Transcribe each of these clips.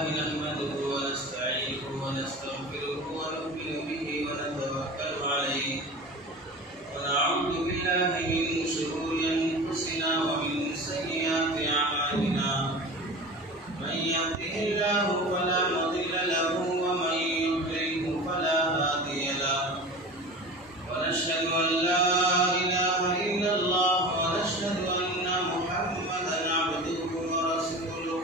لله نحمده ونستعينه ونستغفره ونؤمن به ونتوكل عليه ونعوذ بالله من شرور أنفسنا ومن سيئات أعمالنا من يهده الله فلا مضل له ومن يضلل فلا هادي له ونشهد أن لا إله إلا الله ونشهد أن محمدا عبده ورسوله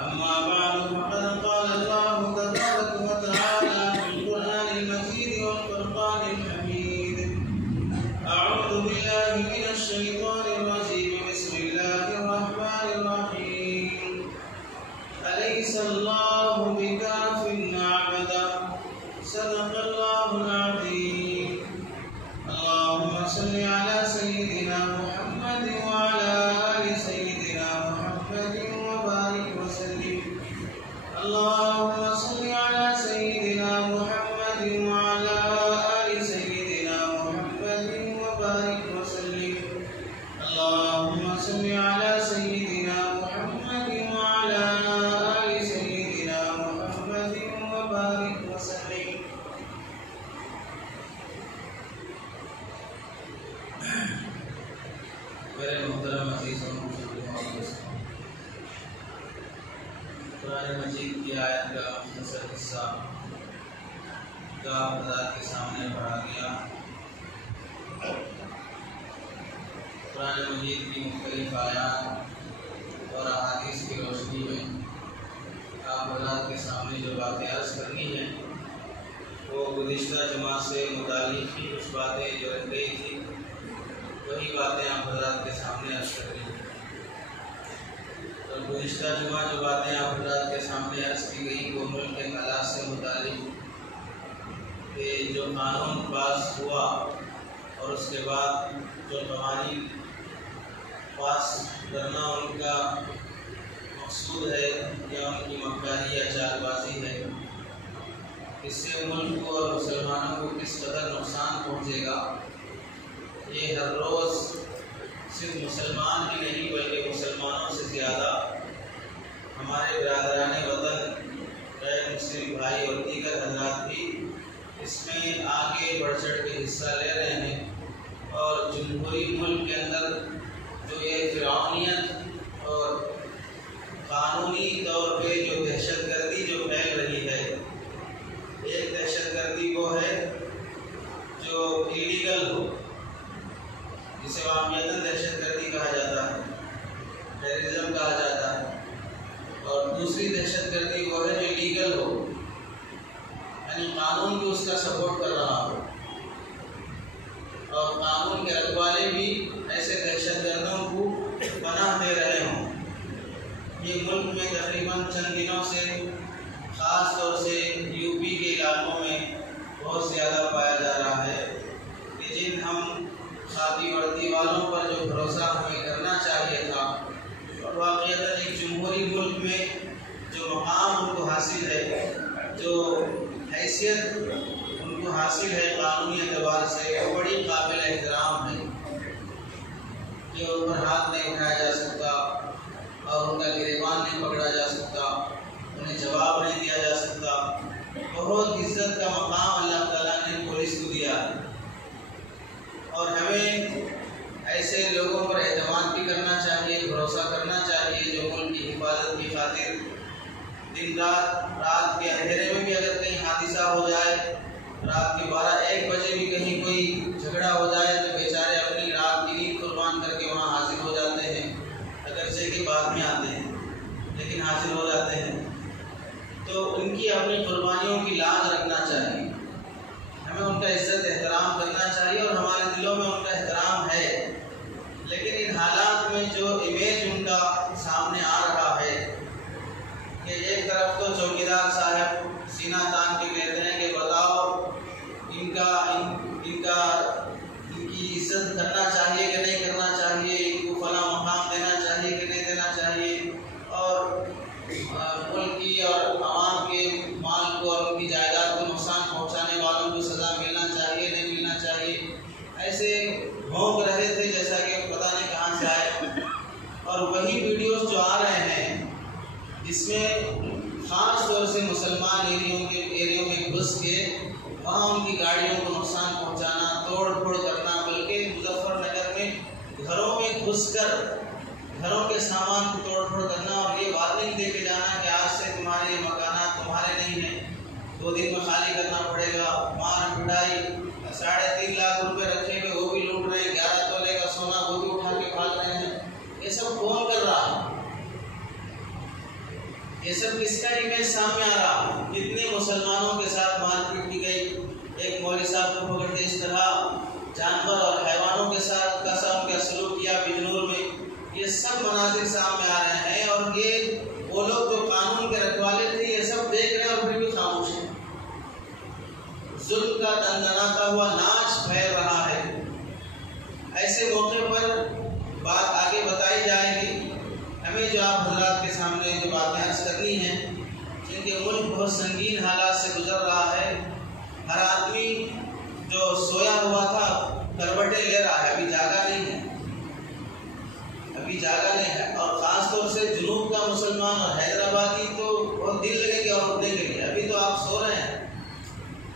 أما بعد فقد قال الله تبارك وتعالى في القرآن المجيد والفرقان الحميد أعوذ بالله من الشيطان الرجيم بسم الله الرحمن الرحيم أليس الله بكاف عبده صدق الله العظيم اللهم صل على سيدنا محمد وعلى آل سيدنا محمد وبارك وسلم اللهم صل على سيدنا محمد وعلى آل سيدنا محمد وبارك وسلم اللهم صل على سيدنا محمد وعلى آل سيدنا محمد وبارك وسلم میرے محترم عزیزوں قرآن مجید کی آیت کا مختصر حصہ جو آپ حضرات کے سامنے پڑھا گیا قرآن مجید کی مختلف آیات اور احادیث کی روشنی میں آپ حضرات کے سامنے جو باتیں عرض کرنی ہیں وہ گزشتہ جمعہ سے متعلق کی کچھ باتیں جو رہ گئی تھی وہی باتیں آپ حضرات کے سامنے عرض کر رہی ہیں اور گزشتہ جمعہ جو باتیں آپ حضرات کے سامنے عرض کی گئی وہ ملک کے حالات سے متعلق کہ جو قانون پاس ہوا اور اس کے بعد جو قوانین پاس کرنا ان کا مقصود ہے یا ان کی مکاری یا چال بازی ہے، اس سے ملک کو اور مسلمانوں کو کس قدر نقصان پہنچے گا، یہ ہر روز صرف مسلمان ہی نہیں بلکہ مسلمانوں سے زیادہ ہمارے برادران وطن غیر مسلم بھائی اور دیگر حضرات بھی اس میں آگے بڑھ چڑھ کے حصہ لے رہے ہیں، اور جمہوری ملک کے اندر جو یہ فرعونیت اور قانونی طور پہ جو دہشت گردی جو پھیل رہی ہے، ایک دہشت گردی وہ ہے جو ایلیگل ہو جسے عوامیتاً دہشت گردی کہا جاتا ہے، ٹیررزم کہا جاتا ہے، اور دوسری دہشت گردی وہ ہے جو لیگل ہو یعنی قانون بھی اس کا سپورٹ کر رہا ہو اور قانون کے رکھوالے بھی ایسے دہشت گردوں کو پناہ دے رہے ہوں۔ یہ ملک میں تقریباً چند دنوں سے خاص طور سے یو پی کے علاقوں میں بہت زیادہ پایا جا رہا ہے کہ جن ہم خاطی وردی والوں پر جو بھروسہ ہمیں کرنا چاہیے تھا اور واقعتاً ایک جمہوری ملک میں جو مقام ان کو حاصل ہے، جو حیثیت ان کو حاصل ہے قانونی اعتبار سے، وہ بڑی قابل احترام ہے کہ ان پر ہاتھ نہیں اٹھایا جا سکتا اور ان کا گریبان نہیں پکڑا جا سکتا، انہیں جواب نہیں دیا جا سکتا۔ بہت عزت کا مقام اللہ تعالیٰ نے پولیس کو دیا ہے، اور ہمیں ایسے لوگوں پر اعتماد بھی کرنا چاہیے، بھروسہ کرنا چاہیے جو ملک کی حفاظت کی خاطر دن رات کے اندھیرے میں بھی اگر کہیں حادثہ ہو جائے، رات کے 12-1 بجے بھی کہیں کوئی جھگڑا ہو جائے تو بیچارے اپنی رات کی نیند قربان کر کے وہاں حاضر ہو جاتے ہیں، اگرچہ کہ بعد میں آتے ہیں لیکن حاضر ہو جاتے ہیں۔ تو ان کی اپنی قربانیوں کی لاج رکھنا چاہیے، ہمیں ان کا عزت احترام کرنا چاہیے اور ہمارے دلوں میں ان کا احترام ہے، لیکن ان حالات میں جو امیج ان کا سامنے آ رہا ہے کہ ایک طرف تو چوکیدار صاحب سینہ تان کے کہتے ہیں کہ بتاؤ ان کی عزت کرنا چاہیے کہ نہیں کرنا چاہیے، ان کو فلاں مقام دینا چاہیے کہ نہیں دینا چاہیے، اور ملک کی اور عوام کے مال کو اور ان کی جائیداد کو نقصان پہنچانے والوں کو سزا ملنا چاہیے نہیں ملنا چاہیے، ایسے بھونک رہے تھے جیسا کہ پتہ نہیں کہاں سے آئے۔ اور وہی ویڈیوز جو آ رہے ہیں جس میں وہاں ان کی گاڑیوں کو نقصان پہنچانا، توڑ پھوڑ کرنا، بلکہ مظفر نگر میں گھروں میں گھس کر گھروں کے سامان کو توڑ پھوڑ کرنا اور یہ وارننگ دے کے جانا کہ آج سے تمہارے یہ مکانات تمہارے نہیں ہیں، 2 دن میں خالی کرنا پڑے گا، مار پٹائی، 3.5 لاکھ روپے رکھے ہوئے وہ بھی لوٹ رہے ہیں، 11 تولے کا سونا وہ بھی اٹھا کے بھاگ رہے ہیں۔ یہ سب کون کر رہا ہے؟ یہ سب کس کا امیج سامنے آ رہا؟ کتنے مسلمانوں کے ساتھ مار پیٹ کی گئی، ایک مولوی صاحب کو پکڑ کے اس طرح جانور اور حیوانوں کے ساتھ کیسا ان کا سلوک کیا بجنور میں، یہ سب مناظر سامنے آ رہے ہیں، اور یہ وہ لوگ جو قانون کے رکھوالے تھے یہ سب دیکھ رہے ہیں اور پھر بھی خاموش ہیں۔ ظلم کا دندناتا ہوا ناچ پھیل رہا ہے۔ ایسے موقع پر بات آگے بتائی جائے گی، ہمیں جو آپ حضرات کے سامنے جو باتیں عرض کرنی ہیں، جن کے ملک بہت سنگین حالات سے گزر رہا ہے، ہر آدمی جو سویا ہوا تھا کروٹیں لے رہا ہے، ابھی جاگا نہیں ہے، اور خاص طور سے جنوب کا مسلمان اور حیدرآبادی تو بہت دل لگے گے اور اٹھنے کے لیے، ابھی تو آپ سو رہے ہیں،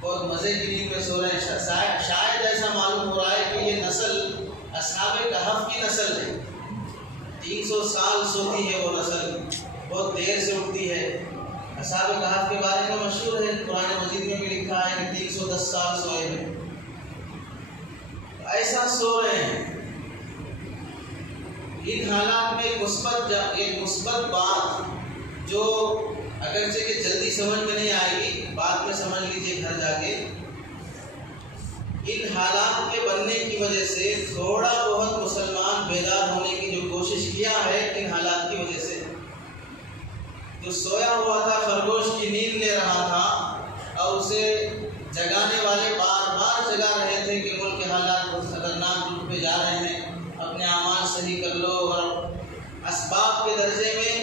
بہت مزے کی نیند میں سو رہے ہیں، شاید ایسا معلوم ہو رہا ہے کہ یہ نسل اصحاب کہف کی نسل ہے، 300 سال سوتی ہے وہ نسل، بہت دیر سے اٹھتی ہے۔ اصحاب کہف کے بارے میں مشہور ہے، قرآن مجید میں بھی لکھا ہے کہ 310 سال سوئے ہیں، ایسا سو رہے ہیں۔ ان حالات میں ایک مثبت بات جو اگرچہ کہ جلدی سمجھ میں نہیں آئے گی، بعد میں سمجھ لیجیے گھر جا کے، ان حالات کے بننے کی وجہ سے تھوڑا بہت مسلمان بیدار ہونے کی جو کوشش کیا ہے ان حالات کی وجہ سے، جو سویا ہوا تھا خرگوش کی نیند لے رہا تھا اور اسے جگانے والے بار بار جگا رہے تھے کہ ملک کے حالات بہت خطرناک روپ پہ جا رہے ہیں، اپنے اعمال صحیح کر لو، اور اسباب کے درجے میں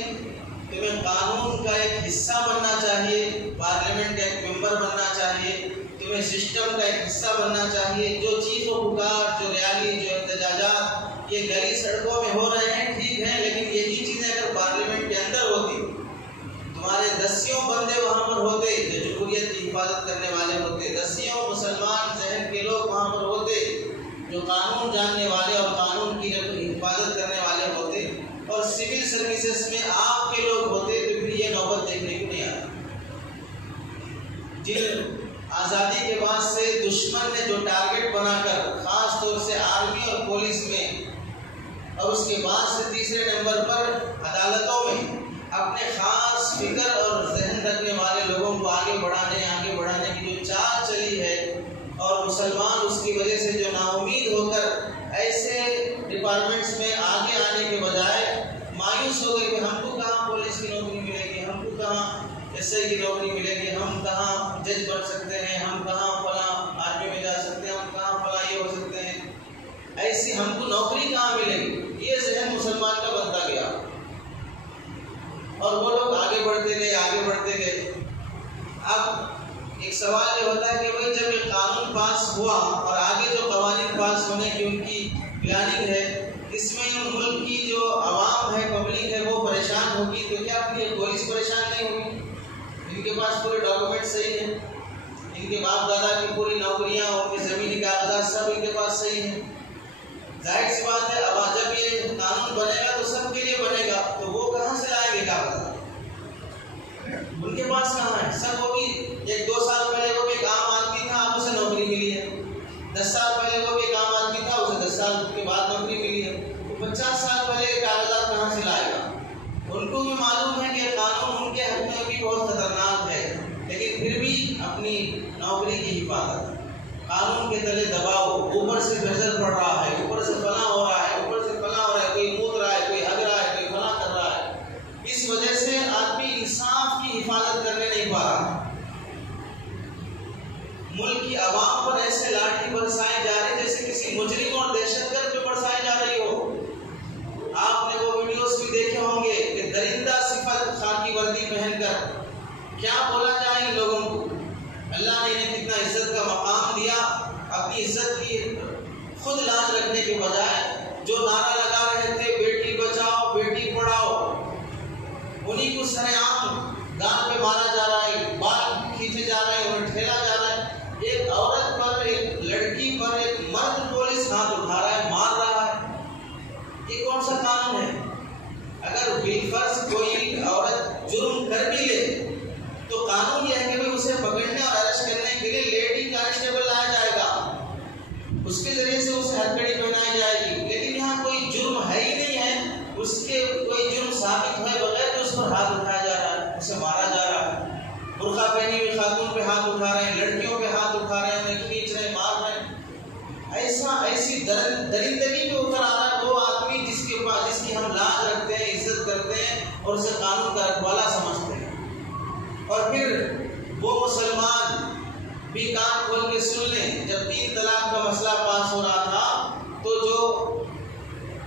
تمہیں قانون کا ایک حصہ بننا چاہیے، پارلیمنٹ کا ایک ممبر بننا چاہیے، تمہیں سسٹم کا ایک حصہ بننا چاہیے، جو چیز و پکار، جو ریالی، جو احتجاجات یہ گلی سڑکوں میں ہو رہے ہیں ٹھیک ہے، لیکن یہی چیزیں اگر پارلیمنٹ کے اندر ہوتی، تمہارے 10 بندے وہاں پر ہوتے جو جمہوریت کی حفاظت کرنے والے ہوتے، 10 مسلمان ذہن کے لوگ وہاں پر ہوتے جو قانون جاننے والے اور قانون کی حفاظت کرنے والے ہوتے، اور سول سروسز میں آپ کے لوگ ہوتے، تو پھر یہ نوبت دیکھنے کو نہیں آتی۔ جن آزادی کے بعد سے دشمن نے جو ٹارگٹ بنا کر خاص طور سے آرمی اور پولیس میں، اور اس کے بعد سے تیسرے نمبر پر عدالتوں میں اپنے خاص فکر اور ذہن رکھنے والے لوگوں کو آگے بڑھانے کی جو چال چلی ہے، اور مسلمان اس کی وجہ سے جو نا امید ہو کر ایسے ڈپارٹمنٹس میں آگے آنے کے بجائے مایوس ہو گئے کہ ہم کو کہاں پولیس کی نوکری ملے گی، ہم کو کہاں ایس آئی کی نوکری ملے گی، ہم کہاں جج بن سکتے ہیں، ہم کہاں فلاں آرمی میں جا سکتے ہیں، ہم کہاں فلاں یہ ہو سکتے ہیں، ایسی ہم کو نوکری کہاں ملے گی، یہ ذہن مسلمان کا بنتا گیا، اور وہ لوگ آگے بڑھتے گئے۔ اب ایک سوال یہ ہوتا ہے کہ بھائی جب یہ قانون پاس ہوا اور آگے جو قوانین پاس ہونے کی ان کی پلاننگ ہے، اس میں ملک کی جو عوام ہے، پبلک ہے، وہ پریشان ہوگی، تو کیا پھر یہ پولیس پریشان نہیں ہوگی؟ ان کے پاس پورے ڈاکومنٹ صحیح ہیں، ان کے باپ دادا کی پوری نوکریاں، ان کے زمینی کاغذات سب ان کے پاس صحیح ہیں، ظاہر سی بات ہے اب جب یہ قانون بنے گا تو سب کے لیے بنے گا، تو وہ کہاں سے لائیں گے کاغذات؟ ان کے پاس کہاں ہے؟ سب وہ بھی 1-2 سال پہلے وہ بھی ایک عام آدمی تھا، اب اسے نوکری ملی ہے، 10 سال پہلے وہ بھی ایک عام آدمی تھا، اسے 10 سال کے بعد نوکری ملی ہے، تو 50 سال پہلے کاغذات کہاں سے لائے گا؟ ان کو بھی معلوم ہے کہ قانون ان کے حق میں بھی بہت خطرناک ہے، لیکن پھر بھی اپنی نوکری کی حفاظت، قانون کے تلے دباؤ، اوپر سے پریشر پڑ رہا ہے، اوپر سے فلاں ہو رہا ہے، کوئی مود رہا ہے، کوئی ہگ رہا ہے، کوئی فلاں کر رہا ہے، اس وجہ سے آدمی انصاف کی حفاظت کرنے نہیں پا رہا۔ ملک کی عوام پر ایسے لاٹھی برسائے جا رہے جیسے کسی مجرم اور دہشت گرد پہ برسائی جا رہی ہو۔ آپ نے وہ ویڈیوز بھی دیکھے ہوں گے کہ درندہ صفت خاکی وردی پہن کر کیا بولا جائے ان لوگوں کو۔ اللہ نے انہیں کتنا عزت کا مقام دیا، اپنی عزت کی خود لاج رکھنے کے بجائے جو نعرہ لگا رہے تھے بیٹی بچاؤ بیٹی پڑھاؤ، انہیں کو سر عام گال پہ مارا جا رہا ہے، بال کھینچے جا رہے ہیں، انہیں ٹھیلا جا رہا ہے۔ ایک بالفرض کوئی عورت جرم کر بھی لے تو قانون یہ ہے کہ اسے پکڑنے اور اریسٹ کرنے کے لیے لیڈی کانسٹیبل لایا جائے گا، اس کے ذریعے سے اسے ہتھکڑی پہنائی جائے گی. لیکن یہاں کوئی جرم ہے ہی نہیں ہے، اس کے کوئی جرم ثابت ہوئے بغیر تو اس پر ہاتھ اٹھایا جا رہا ہے، اسے مارا جا رہا ہے. برقع پہنی ہوئی خاتون پہ ہاتھ اٹھا رہے ہیں، لڑکیوں پہ ہاتھ اٹھا رہے ہیں، انہیں کھینچ رہے ہیں، مار رہے ہیں. ایسی درندگی پہ اتر آ رہا ہے وہ آدمی جس کی ہم لاج رکھتے ہیں، عزت کرتے ہیں اور اسے قانون کا رکھوالا سمجھتے ہیں. اور پھر وہ مسلمان بھی کان کھول کے سن لیں، جب 3 طلاق کا مسئلہ پاس ہو رہا تھا تو جو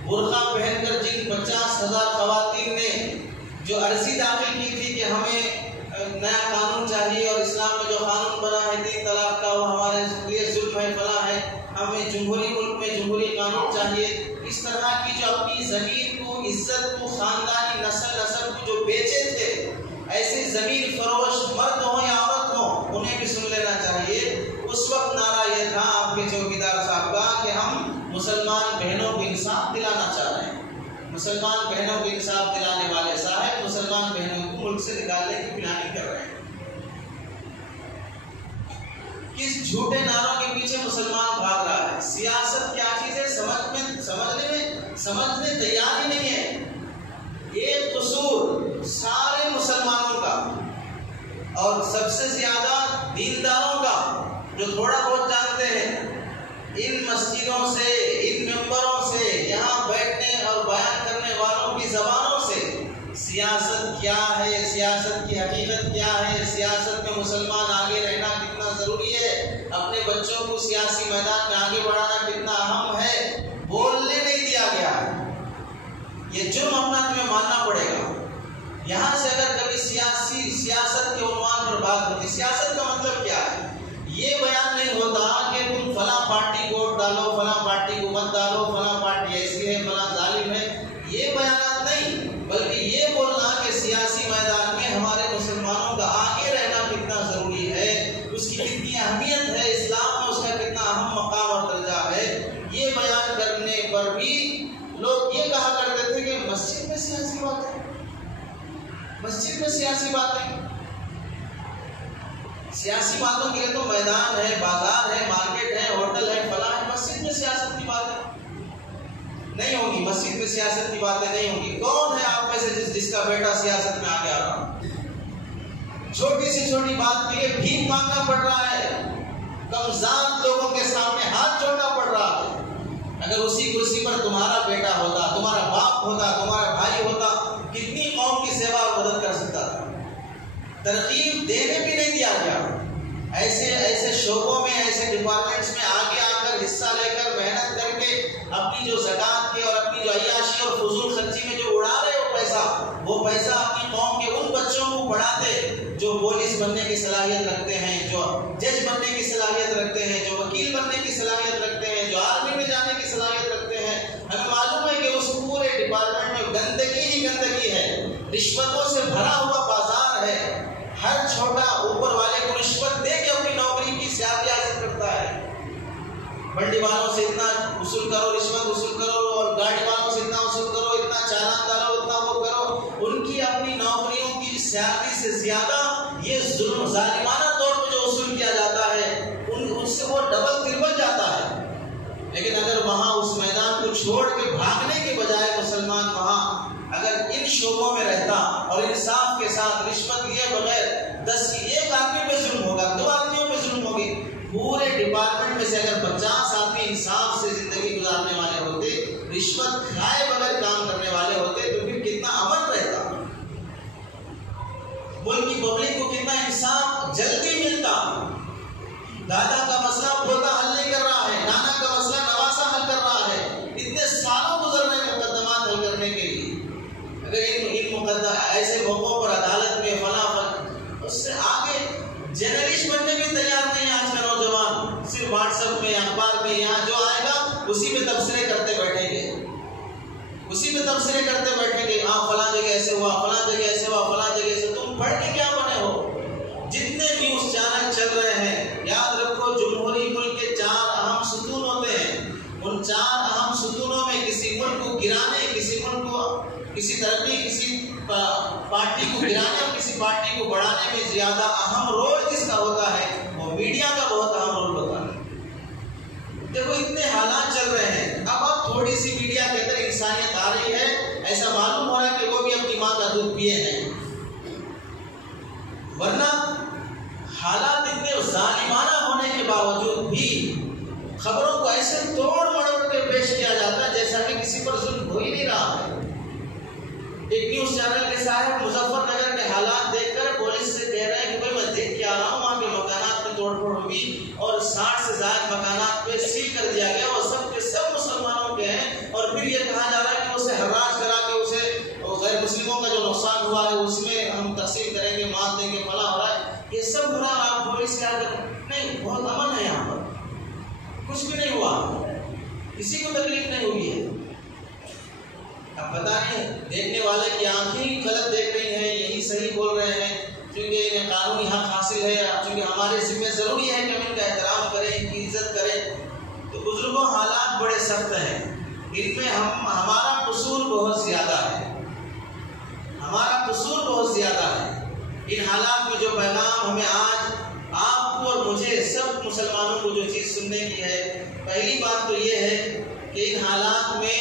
برقع پہن کر جن 50,000 خواتین نے جو عرضی داخل کی تھی کہ ہمیں نیا قانون چاہیے اور اسلام میں جو قانون بنا ہے 3 طلاق کا وہ ہمارے لیے ظلم ہے، فلاں ہے، ہمیں جمہوری ملک میں جمہوری قانون چاہیے، اس طرح کی جو اپنی زمین کو، عزت کو، خاندانی نسل کو جو بیچے تھے، ایسے زمین فروش مرد ہوں یا عورت ہوں انہیں بھی سن لینا چاہیے. اس وقت نعرہ یہ تھا آپ کے چوکیدار صاحب کا کہ ہم مسلمان بہنوں کو انصاف دلانا چاہ رہے ہیں. مسلمان بہنوں کو انصاف دلانے والے صاحب مسلمان بہنوں کو ملک سے نکالنے کی پلاننگ کر رہے ہیں. کس جھوٹے نعروں کے پیچھے مسلمان بھاگ رہا ہے؟ سیاست کیا چیز ہے سمجھنے تیار ہی نہیں ہے. ایک قصور سارے مسلمانوں کا اور سب سے زیادہ دینداروں کا جو تھوڑا بہت جانتے ہیں، ان مسجدوں سے، ان ممبروں سے، یہاں بیٹھنے اور بیان کرنے والوں کی زبانوں سے سیاست کیا ہے، سیاست کی حقیقت کیا ہے، سیاست میں مسلمان آگے رہنا کتنا ضروری ہے، اپنے بچوں کو سیاسی میدان میں آگے بڑھانا کتنا اہم ہے، بولنے نہیں دیا گیا ہے. یہ جرم اپنا تمہیں ماننا پڑے گا. یہاں سے اگر کبھی سیاست کے عنوان پر بات ہوتی، سیاست کا مطلب کیا ہے؟ یہ بیان نہیں ہوتا کہ تم فلاں پارٹی کو ووٹ ڈالو، فلاں پارٹی کو مت ڈالو، فلاں پارٹی ایسی ہے، فلاں ظالم ہے، یہ بیانات نہیں، بلکہ یہ بولنا کہ سیاسی میدان میں ہمارے مسلمانوں کا آگے رہنا کتنا ضروری ہے، اس کی کتنی اہمیت ہے، اسلام میں اس کا کتنا اہم مقام اور درجہ ہے. یہ بیان کرنے پر بھی لوگ یہ کہا کرتے تھے کہ مسجد میں سیاسی باتیں، مسجد میں سیاسی باتیں. سیاسی باتوں کے لیے تو میدان ہے، بازار ہے، مارکیٹ ہے، ہوٹل ہے، فلاں ہے. مسجد میں سیاست کی باتیں نہیں ہوگی، مسجد میں سیاست کی باتیں نہیں ہوگی. کون ہے آپ میں سے جس کا بیٹا سیاست میں آگے آ رہا؟ چھوٹی سی چھوٹی بات کے لیے بھیک مانگنا پڑ رہا ہے، کمزاد لوگوں کے سامنے ہاتھ جوڑنا پڑ رہا ہے. اگر اسی کرسی پر تمہارا بیٹا ہوتا، تمہارا باپ ہوتا، تمہارا بھائی ہوتا، کتنی قوم کی سیوا اور مدد کر سکتا تھا. ترغیب دینے بھی نہیں دیا گیا. ایسے شعبوں میں، ایسے ڈپارٹمنٹس میں آگے آ کر حصہ لے کر محنت کر کے اپنی جو زکوٰۃ کے اور اپنی جو عیاشی اور فضول خرچی میں جو اڑا رہے وہ پیسہ اپنی قوم کے ان بچوں کو پڑھاتے جو پولیس بننے کی صلاحیت رکھتے ہیں، جو جج بننے کی صلاحیت رکھتے ہیں، جو وکیل بننے کی صلاحیت رکھتے ہیں، جو آرمی میں جانے کی صلاحیت رکھتے ہیں. ہمیں معلوم ہے کہ اس پورے ڈپارٹمنٹ میں گندگی ہی گندگی ہے، رشوتوں سے بھرا ہوا بازار ہے. ہر چھوٹا اوپر والے کو رشوت دے کے اپنی نوکری کی زیادتی حاصل کرتا ہے. بنڈی والوں سے اتنا وصول کرو، رشوت وصول کرو، اور گاڑی والوں سے اتنا وصول کرو، اتنا چالان ڈالو، اتنا وہ کرو. ان کی اپنی نوکریوں کی زیادتی سے زیادہ یہ ظلم ظالمانہ طور پہ جو وصول کیا جاتا ہے ان سے وہ ڈبل تربل جاتا ہے. لیکن اگر وہاں اس میدان کو چھوڑ کے بھاگنے کے بجائے مسلمان وہاں اگر ان شعبوں میں رہتا اور انصاف کے ساتھ رشوت لیے بغیر 10 کی ایک آدمی پہ ظلم ہوگا، 2 آدمیوں پہ ظلم ہوگی، پورے ڈپارٹمنٹ میں سے اگر 50 آدمی انصاف سے زندگی گزارنے والے ہوتے، رشوت کھائے بغیر کام کرنے والے ہوتے، تو پھر کتنا امن رہتا، ملک کی پبلک کو کتنا انصاف جلدی ملتا. دادا کا مسئلہ پوتا حل نہیں کر رہا ہے، نانا کا مسئلہ نواسا حل کر رہا ہے، اتنے سالوں گزر رہے ہیں مقدمات حل کرنے کے لیے. اگر ان ایسے موقعوں پر عدالت میں فلاں اس سے آگے جرنلسٹ بننے بھی تیار نہیں. آج کا نوجوان صرف واٹس ایپ میں، اخبار میں، یہاں جو آئے گا اسی میں تبصرے کرتے بیٹھیں گے، اسی میں تبصرے کرتے بیٹھیں گے. ہاں فلاں جگہ ایسے ہوا، فلاں جگہ ایسے ہوا، فلاں جگہ ایسے. تم پڑھ کے کیا بنے ہو؟ جتنے نیوز چینل چل رہے ہیں، یاد رکھو جمہوری ملک کے 4 اہم ستون ہوتے ہیں. ان 4 اہم ستونوں میں کسی ملک کو گرانے، کسی ملک کو کسی ترقی، کسی پارٹی کو گرانے اور کسی پارٹی کو بڑھانے میں زیادہ اہم رول جس کا ہوتا ہے وہ میڈیا کا بہت اہم رول ہوتا ہے۔ دیکھو اتنے حالات چل رہے ہیں، اب تھوڑی سی میڈیا کے اندر انسانیت آ رہی ہے، ایسا معلوم ہو رہا ہے کہ وہ بھی اپنی ماں کا دودھ پیے ہیں، ورنہ حالات اتنے ظالمانہ ہونے کے باوجود بھی خبروں کو ایسے توڑ مڑوڑ کے پیش کیا جاتا ہے جیسا کہ کسی پر ظلم ہو ہی نہیں رہا ہے۔ ایک نیوز چینل کے صاحب مظفر نگر کے حالات دیکھ کر پولیس سے کہہ رہے ہیں کہ بھائی میں دیکھ کے آ رہا ہوں وہاں کے مکانات میں توڑ پھوڑ ہوئی اور 60 سے زائد مکانات پہ سیل کر دیا گیا اور سب کے سب مسلمانوں کے ہیں، اور پھر یہ کہا جا رہا ہے کہ اسے حراج کرا کے اسے غیر مسلموں کا جو نقصان ہوا ہے اس میں ہم تقسیم کریں گے، مال دیں گے، فلاں ہو رہا ہے۔ یہ سب ہو رہا ہے، آپ پولیس کیا کر نہیں، بہت امن ہے یہاں پر، کچھ بھی نہیں ہوا، کسی کو تکلیف نہیں ہوئی ہے۔ اب پتہ نہیں دیکھنے والے کی آنکھیں غلط دیکھ رہی ہیں، یہی صحیح بول رہے ہیں، کیونکہ انہیں قانونی حق حاصل ہے، کیونکہ ہمارے ذمہ ضروری ہے کہ ہم ان کا احترام کریں، ان کی عزت کریں۔ تو بزرگوں حالات بڑے سخت ہیں، ان میں ہمارا قصور بہت زیادہ ہے، ہمارا قصور بہت زیادہ ہے۔ ان حالات میں جو پیغام ہمیں آج آپ کو اور مجھے سب مسلمانوں کو جو چیز سننے کی ہے، پہلی بات تو یہ ہے کہ ان حالات میں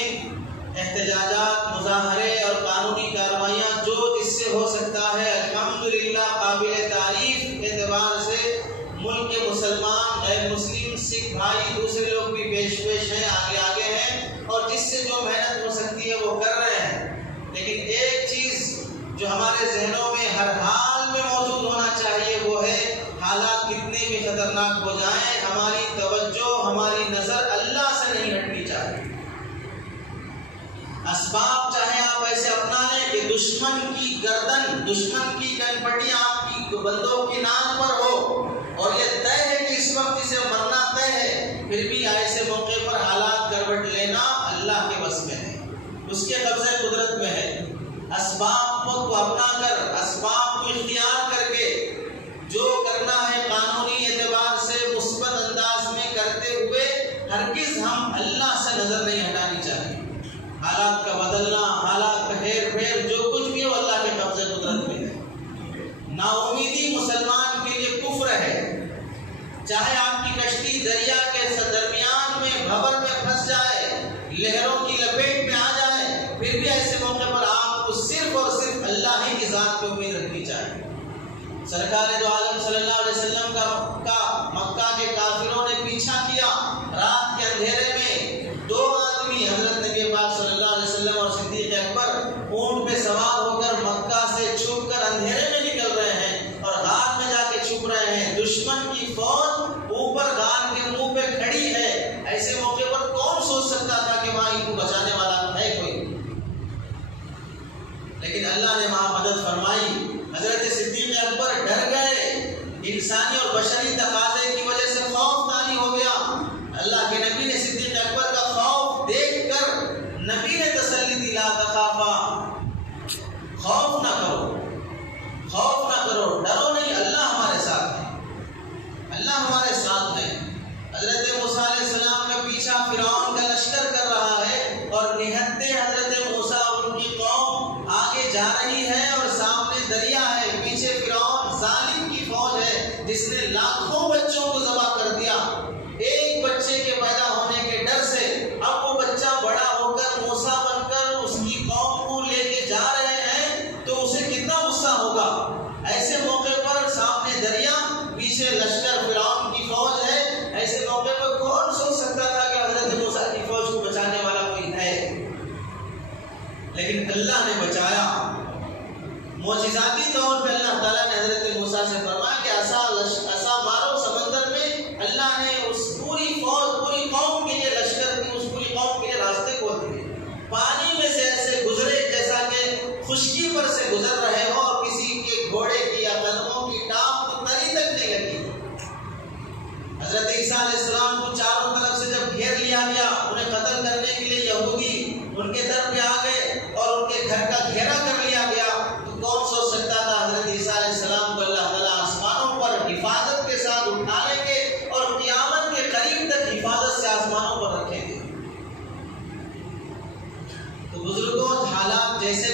احتجاجات، مظاہرے اور قانونی کارروائیاں جو جس سے ہو سکتا ہے الحمدللہ قابل تعریف اعتبار سے ملک کے مسلمان، غیر مسلم، سکھ بھائی، دوسرے لوگ بھی پیش ہیں، آگے ہیں، اور جس سے جو محنت ہو سکتی ہے وہ کر رہے ہیں۔ لیکن ایک چیز جو ہمارے ذہنوں میں ہر حال میں موجود ہونا چاہیے وہ ہے حالات کتنے بھی خطرناک ہو جائیں ہماری توجہ، ہماری نظر اللہ سے نہیں ہٹنی چاہیے۔ اسباب چاہے آپ ایسے اپنا لیں کہ دشمن کی گردن، دشمن کی کنپٹی آپ کی بندوں کی ناک پر ہو اور یہ طے ہے کہ اس وقت اسے مرنا طے ہے، پھر بھی ایسے موقع پر حالات کروٹ لینا اللہ کے بس میں ہے، اس کے قبضے قدرت میں ہے۔ اسباب کو اپنا کر، اسباب کو اختیار کر کے جو کرنا ہے قانونی اعتبار سے مثبت انداز میں کرتے ہوئے ہرگز ہم اللہ سے نظر نہیں ہٹانی چاہیے۔ حالات کا بدلنا، حالات کا ہیر پھیر، جو کچھ بھی ہو اللہ کے قبضے قدرت میں ہے۔ نا امیدی مسلمان کے لیے کفر ہے، چاہے آپ کی کشتی دریا کے درمیان میں بھور میں پھنس جائے، لہروں کی لپیٹ میں آ جائے، پھر بھی ایسے موقع پر آپ کو صرف اور صرف اللہ ہی کی ذات پہ امید رکھنی چاہیے۔ سرکار دو عالم صلی اللہ علیہ وسلم کا مکہ کے کافروں نے پیچھا کیا، رات کے اندھیرے میں 2 آدمی حضرت نبی پاک صلی اللہ علیہ وسلم اور صدیق اکبر اونٹ پہ سوار ہو کر مکہ سے چھپ کر اندھیرے میں نکل رہے ہیں اور غار میں جا کے چھپ رہے ہیں۔ دشمن کی فوج اوپر غار کے منہ پہ کھڑی ہے، ایسے موقع پر کون سوچ سکتا تھا کہ وہاں ان کو بچانے والا ہے کوئی؟ لیکن اللہ نے وہاں مدد فرمائی۔ حضرت صدیق اکبر ڈر گئے، انسانی اور بشری تقاضے کی وجہ سے خوف طاری ہو گیا۔ اللہ کے نبی نے صدیق اکبر کا خوف دیکھ کر نبی نے تسلی دی، لا تخافا، خوف نہ کرو، خوف نہ کرو، ڈرو نہیں، اللہ ہمارے ساتھ ہے، اللہ ہمارے ساتھ ہے۔ حضرت موسیٰ علیہ السلام کا پیچھا فرعون کا لشکر کر رہا ہے اور نہتے حضرت موسیٰ اور ان کی قوم آگے جا رہی ہے اور سامنے دریا ہے، پیچھے فرعون ظالم کی فوج ہے جس نے لاکھوں بچوں کو ذبح کر دیا۔ ایک بچے کے پیدا ہونے کے ڈر سے اب وہ بچہ بڑا ہو کر موسیٰ بن کر اس کی قوم کو لے کے جا رہے ہیں تو اسے کتنا غصہ ہوگا۔ ایسے موقع پر سامنے دریا، پیچھے لشکر فرعون کی فوج ہے، ایسے موقع پر کون سوچ سکتا تھا کہ حضرت موسیٰ کی فوج کو بچانے والا کوئی ہے؟ لیکن اللہ نے بچایا۔ معجزاتی طور پہ اللہ تعالیٰ نے حضرت موسیٰ سے فرمایا کہ عصا مارو سمندر میں، اللہ نے اس پوری فوج، پوری قوم کے لیے لشکر کی، اس پوری قوم کے لیے راستے کھول دیے۔ پانی میں سے ایسے گزرے جیسا کہ خشکی پر سے گزر رہے ہو اور کسی کے گھوڑے کی یا قدموں کی ٹانپ تو تری تک نہیں لگی۔ حضرت عیسیٰ علیہ السلام کو چاروں طرف سے جب گھیر لیا گیا، انہیں قتل کرنے کے لیے یہودی ان کے طرف پہ آ گئے اور ان کے گھر کا گھیرا کر لیا گیا، تو کون سوچ سکتا تھا حضرت عیسیٰ علیہ السلام کو اللہ تعالیٰ آسمانوں پر حفاظت کے ساتھ اٹھا لیں گے اور قیامت کے قریب تک حفاظت سے آسمانوں پر رکھیں گے۔ تو بزرگوں، حالات جیسے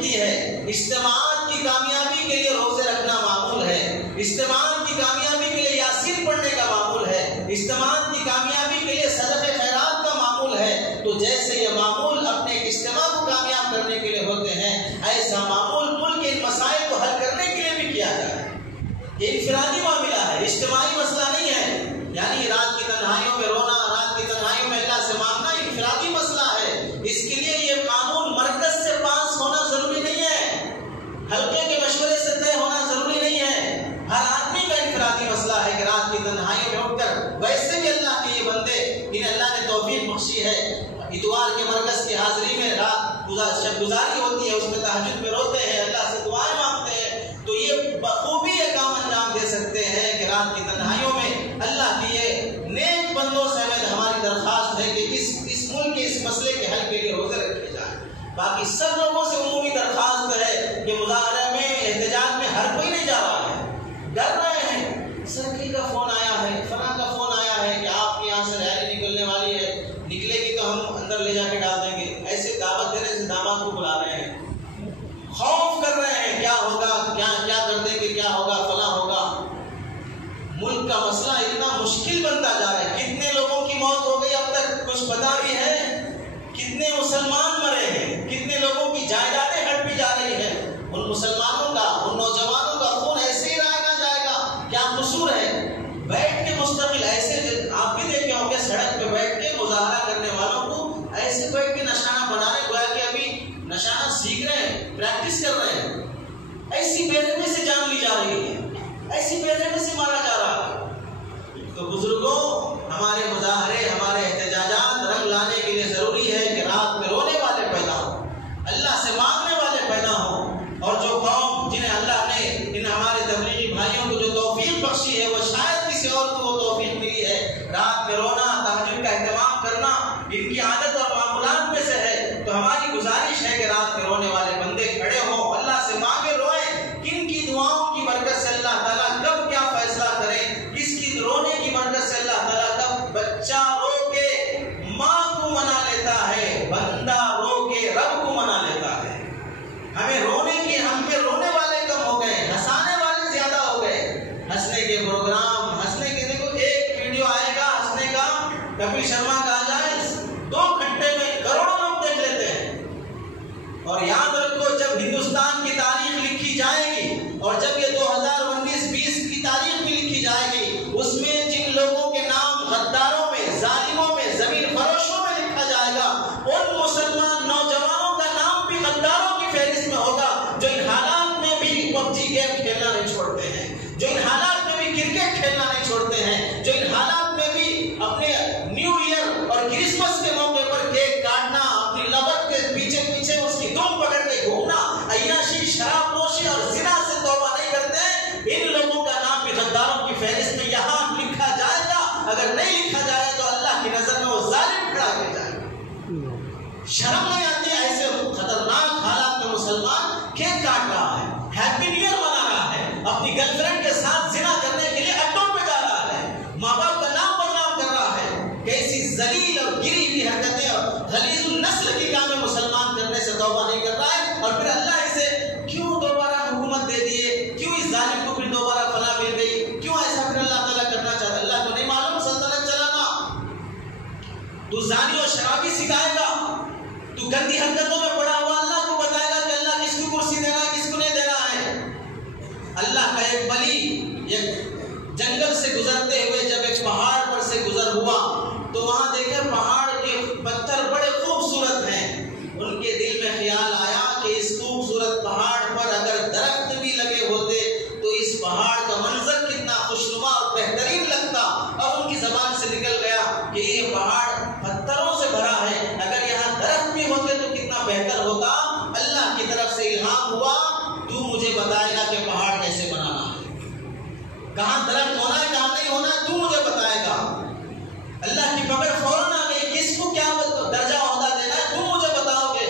لکھتی ہے اجتماعات کی کامیابی کے لیے روزے رکھنا معمول ہے، اجتماعات کی کامیابی کے لیے یاسین پڑھنے کا معمول ہے، اجتماعات کی کامیابی کے لیے صدقہ خیرات کا معمول ہے، تو جیسے یہ معمول اپنے اجتماع کو کامیاب کرنے کے لیے ہوتے ہیں، ایسا معمول ملک کے ان مسائل کو حل کرنے کے لیے بھی کیا جائے۔ یہ انفرادی معاملہ ہے، اجتماعی مسئلہ نہیں ہے۔ یعنی رات کی تنہائیوں میں رونا، رات کی تنہائیوں میں اللہ سے مانگنا انفرادی مسئلہ ہے۔ اس کے لیے یہ قانون مرکز سے پاس ہونا ضروری نہیں ہے، حلقے کے مشورے سے طے ہونا ضروری نہیں ہے۔ ہر آدمی کا انفرادی مسئلہ ہے کہ رات کی تنہائیوں میں اٹھ کر، ویسے بھی اللہ کے یہ بندے انہیں اللہ نے توفیق بخشی ہے، اتوار کے مرکز کی حاضری میں رات شب گزاری ہوتی ہے، اس میں تہجد میں روتے ہیں، اللہ سے دعائیں مانگتے ہیں، تو یہ بخوبی یہ کام انجام دے سکتے ہیں کہ رات کی تنہائیوں میں اللہ کی یہ نیک بندوں سے ہماری درخواست ہے کہ اس ملک کے اس مسئلے کے حل کے لیے روزے رکھے جائیں۔ باقی سب لوگوں سے عمومی درخواست ہے کہ مظاہرے میں، احتجاج میں ہر کوئی نہیں جا رہا ہے، ڈر رہے ہیں، سرکل کا فون آیا ہے، فلاں کا فون آیا ہے کہ آپ کے یہاں سے ریلی نکلنے والی ہے، نکلے گی تو ہم اندر لے جا کے ڈال دیں گے، ایسے دعوت دینے سے داماد کو بلا رہے ہیں، خوف کر رہے ہیں کیا ہوگا، کیا کر دیں گے، کیا ہوگا، فلاں ہوگا۔ ملک کا مسئلہ اتنا مشکل بنتا جا رہا ہے، کتنے لوگوں کی موت ہو گئی اب تک کچھ پتا بھی ہے، کتنے مسلمان مرے ہیں، کتنے لوگوں کی جائیدادیں ہٹ بھی جا رہی ہیں، ان مسلمانوں کا، ان نوجوانوں کا خون ایسے ہی رہا جائے گا، کیا قصور ہے؟ بیٹھ کے مستقل ایسے، آپ بھی دیکھے ہوں گے سڑک پہ بیٹھ کے مظاہرہ کرنے والوں کو ایسے بیٹھ کے نشانہ بنانے گویا کہ ابھی نشانہ سیکھ رہے ہیں، پریکٹس کر رہے ہیں، ایسی بے رحمی سے جان لی جا رہی ہے، ایسی بے رحمی سے مارا جا رہا ہے۔ تو بزرگوں، ہمارے مظاہرے، ہمارے احتجاجات رنگ لانے کے لیے ضروری ہے کہ رات میں رونے والے پیدا ہوں، اللہ سے مانگنے والے پیدا ہوں، اور جو قوم جنہیں اللہ نے ان ہمارے تبلیغی بھائیوں کو جو توفیق بخشی ہے، وہ شاید کسی اور کو وہ توفیق ملی ہے، رات میں رونا، تہجد کا اہتمام کرنا ان کی عادت اور معمولات میں سے ہے، تو ہماری گزارش ہے کہ رات میں رونے والے بندے کھڑے ہوں، اللہ سے مانگے، روئیں، کن کی دعاؤں کی برکت سے اللہ تعالیٰ کب کیا فیصلہ کرے، کس کی رونے کی برکت سے اللہ تعالیٰ کب بچہ رو کے ماں کو منا لیتا ہے، بندہ رو کے رب کو منا لیتا ہے۔ ہمیں رونے کی، ہم پہ رونے والے کم ہو گئے، ہنسانے والے زیادہ ہو گئے، ہنسنے کے پروگرام، ہنسنے کے، دیکھو ایک ویڈیو آئے گا ہنسنے کا، کپل شرما کا آ جائے، 2 گھنٹے میں کروڑوں لوگ دیکھ لیتے ہیں۔ اور یاد رکھو، جب ہندوستان کی تاریخ لکھی جائے گی، اور جب یہ 2019-20 کی تاریخ بھی لکھی جائے گی، اس میں جن لوگوں کے نام غداروں میں، ظالموں میں، زمین فروشوں میں لکھا جائے گا، ان مسلمان نوجوانوں کا نام بھی غداروں کی فہرست میں ہوگا، جو ان حالات میں بھی PUBG گیم کھیلنا نہیں چھوڑتے ہیں، جو ان حالات میں بھی کرکٹ کھیلنا نہیں چھوڑتے ہیں، جو ان حالات میں بھی اپنے نیو ایئر اور کرسمس کے موقع پر کیک کاٹنا، اپنی لبت کے پیچھے پیچھے اس کی دم پکڑ کے گھومنا، عیاشی، شراب نوشی اور زنا سے توبہ نہیں کرتے ہیں، ان لوگوں کا نام بھی غداروں کی فہرست میں یہاں لکھا جائے گا۔ اگر نہیں لکھا جائے تو اللہ کی نظر میں وہ ظالم کھڑا کر جائے گا۔ شرم نہیں آتی ایسے خطرناک حالات میں مسلمان کیک کاٹ رہا ہے، ہیپی نیو ایئر منا رہا ہے، اپنی گرل فرینڈ کے ساتھ زنا کرنے کے لیے اڈوں پہ جا رہا ہے، ماں باپ کا نام بدنام کر رہا ہے، کیسی ذلیل اور گری ہوئی حرکتیں اور غلیظ النسل کی کامیں مسلمان کرنے سے توبہ نہیں کر رہا ہے، اور پھر اللہ اسے کیوں دوبارہ حکومت دے دیے، کیوں اس ظالم کو پھر دوبارہ فلاں مل گئی، کیوں ایسا پھر اللہ تعالیٰ کرنا چاہتا ہے؟ اللہ کو نہیں معلوم سلطنت چلانا؟ تو زانی اور شرابی سکھائے گا، تو گندی حرکتوں میں پڑا ہوا اللہ کو بتائے گا کہ اللہ کس کو کرسی دینا ہے، کس کو نہیں دینا ہے۔ اللہ کا ایک ولی ایک جنگل سے گزرتے ہوئے جب ایک پہاڑ پر سے گزر ہوا تو وہاں دیکھے پہاڑ کے پتھر بڑے خوبصورت ہیں، ان کے دل میں خیال آیا کہ اس خوبصورت پہاڑ پر اگر درخت بھی لگے ہوتے تو اس پہاڑ کا منظر کتنا خوشنما اور بہترین لگتا، اور ان کی زبان سے نکل گیا کہ یہ پہاڑ پتھروں سے بھرا ہے، اگر یہاں درخت بھی ہوتے تو کتنا بہتر ہوتا۔ اللہ کی طرف سے الہام ہوا، تو مجھے بتائے گا کہ پہاڑ کیسے بنانا ہے، کہاں درخت ہونا ہے، کہاں نہیں ہونا ہے، تو مجھے بتائے گا۔ اللہ کی پکڑ فوراً آ گئی، کس کو کیا درجہ عہدہ دینا ہے تم مجھے بتاؤ گے،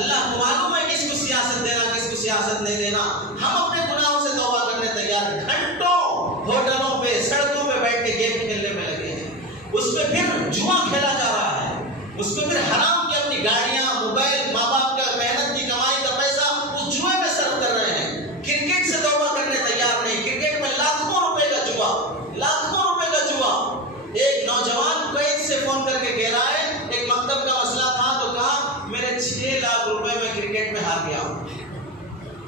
اللہ کو معلوم ہے کس کو سیاست دینا، کس کو سیاست نہیں دینا۔ ہم اپنے گناہوں سے توبہ کرنے تیار ہیں، گھنٹوں ہوٹلوں پہ، سڑکوں پہ بیٹھ کے گیم کھیلنے میں لگے ہیں، اس پہ پھر جوا کھیلا جا رہا ہے، اس پہ پھر حرام کی اپنی گاڑیاں، موبائل، ماں باپ کا محنت کی کمائی کا پیسہ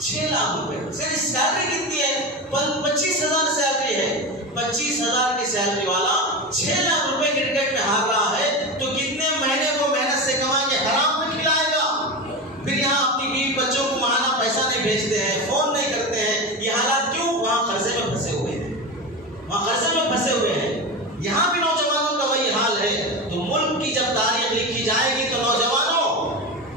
6 لاکھ روپے صرف سیلری کتنی ہے؟ 25,000 سیلری ہے. 25,000 کی سیلری والا 6 لاکھ روپے کرکٹ میں ہار رہا ہے تو کتنے مہینے کو محنت سے کما کے حرام میں کھلائے گا؟ پھر یہاں اپنی بیوی بچوں کو ماہانہ پیسہ نہیں بھیجتے ہیں, فون نہیں کرتے ہیں. یہ حالات کیوں؟ وہاں قرضے میں پھنسے ہوئے ہیں, وہاں قرضے میں پھنسے ہوئے ہیں. یہاں بھی نوجوانوں کا وہی حال ہے. تو ملک کی جب تاریخ لکھی جائے گی تو نوجوانوں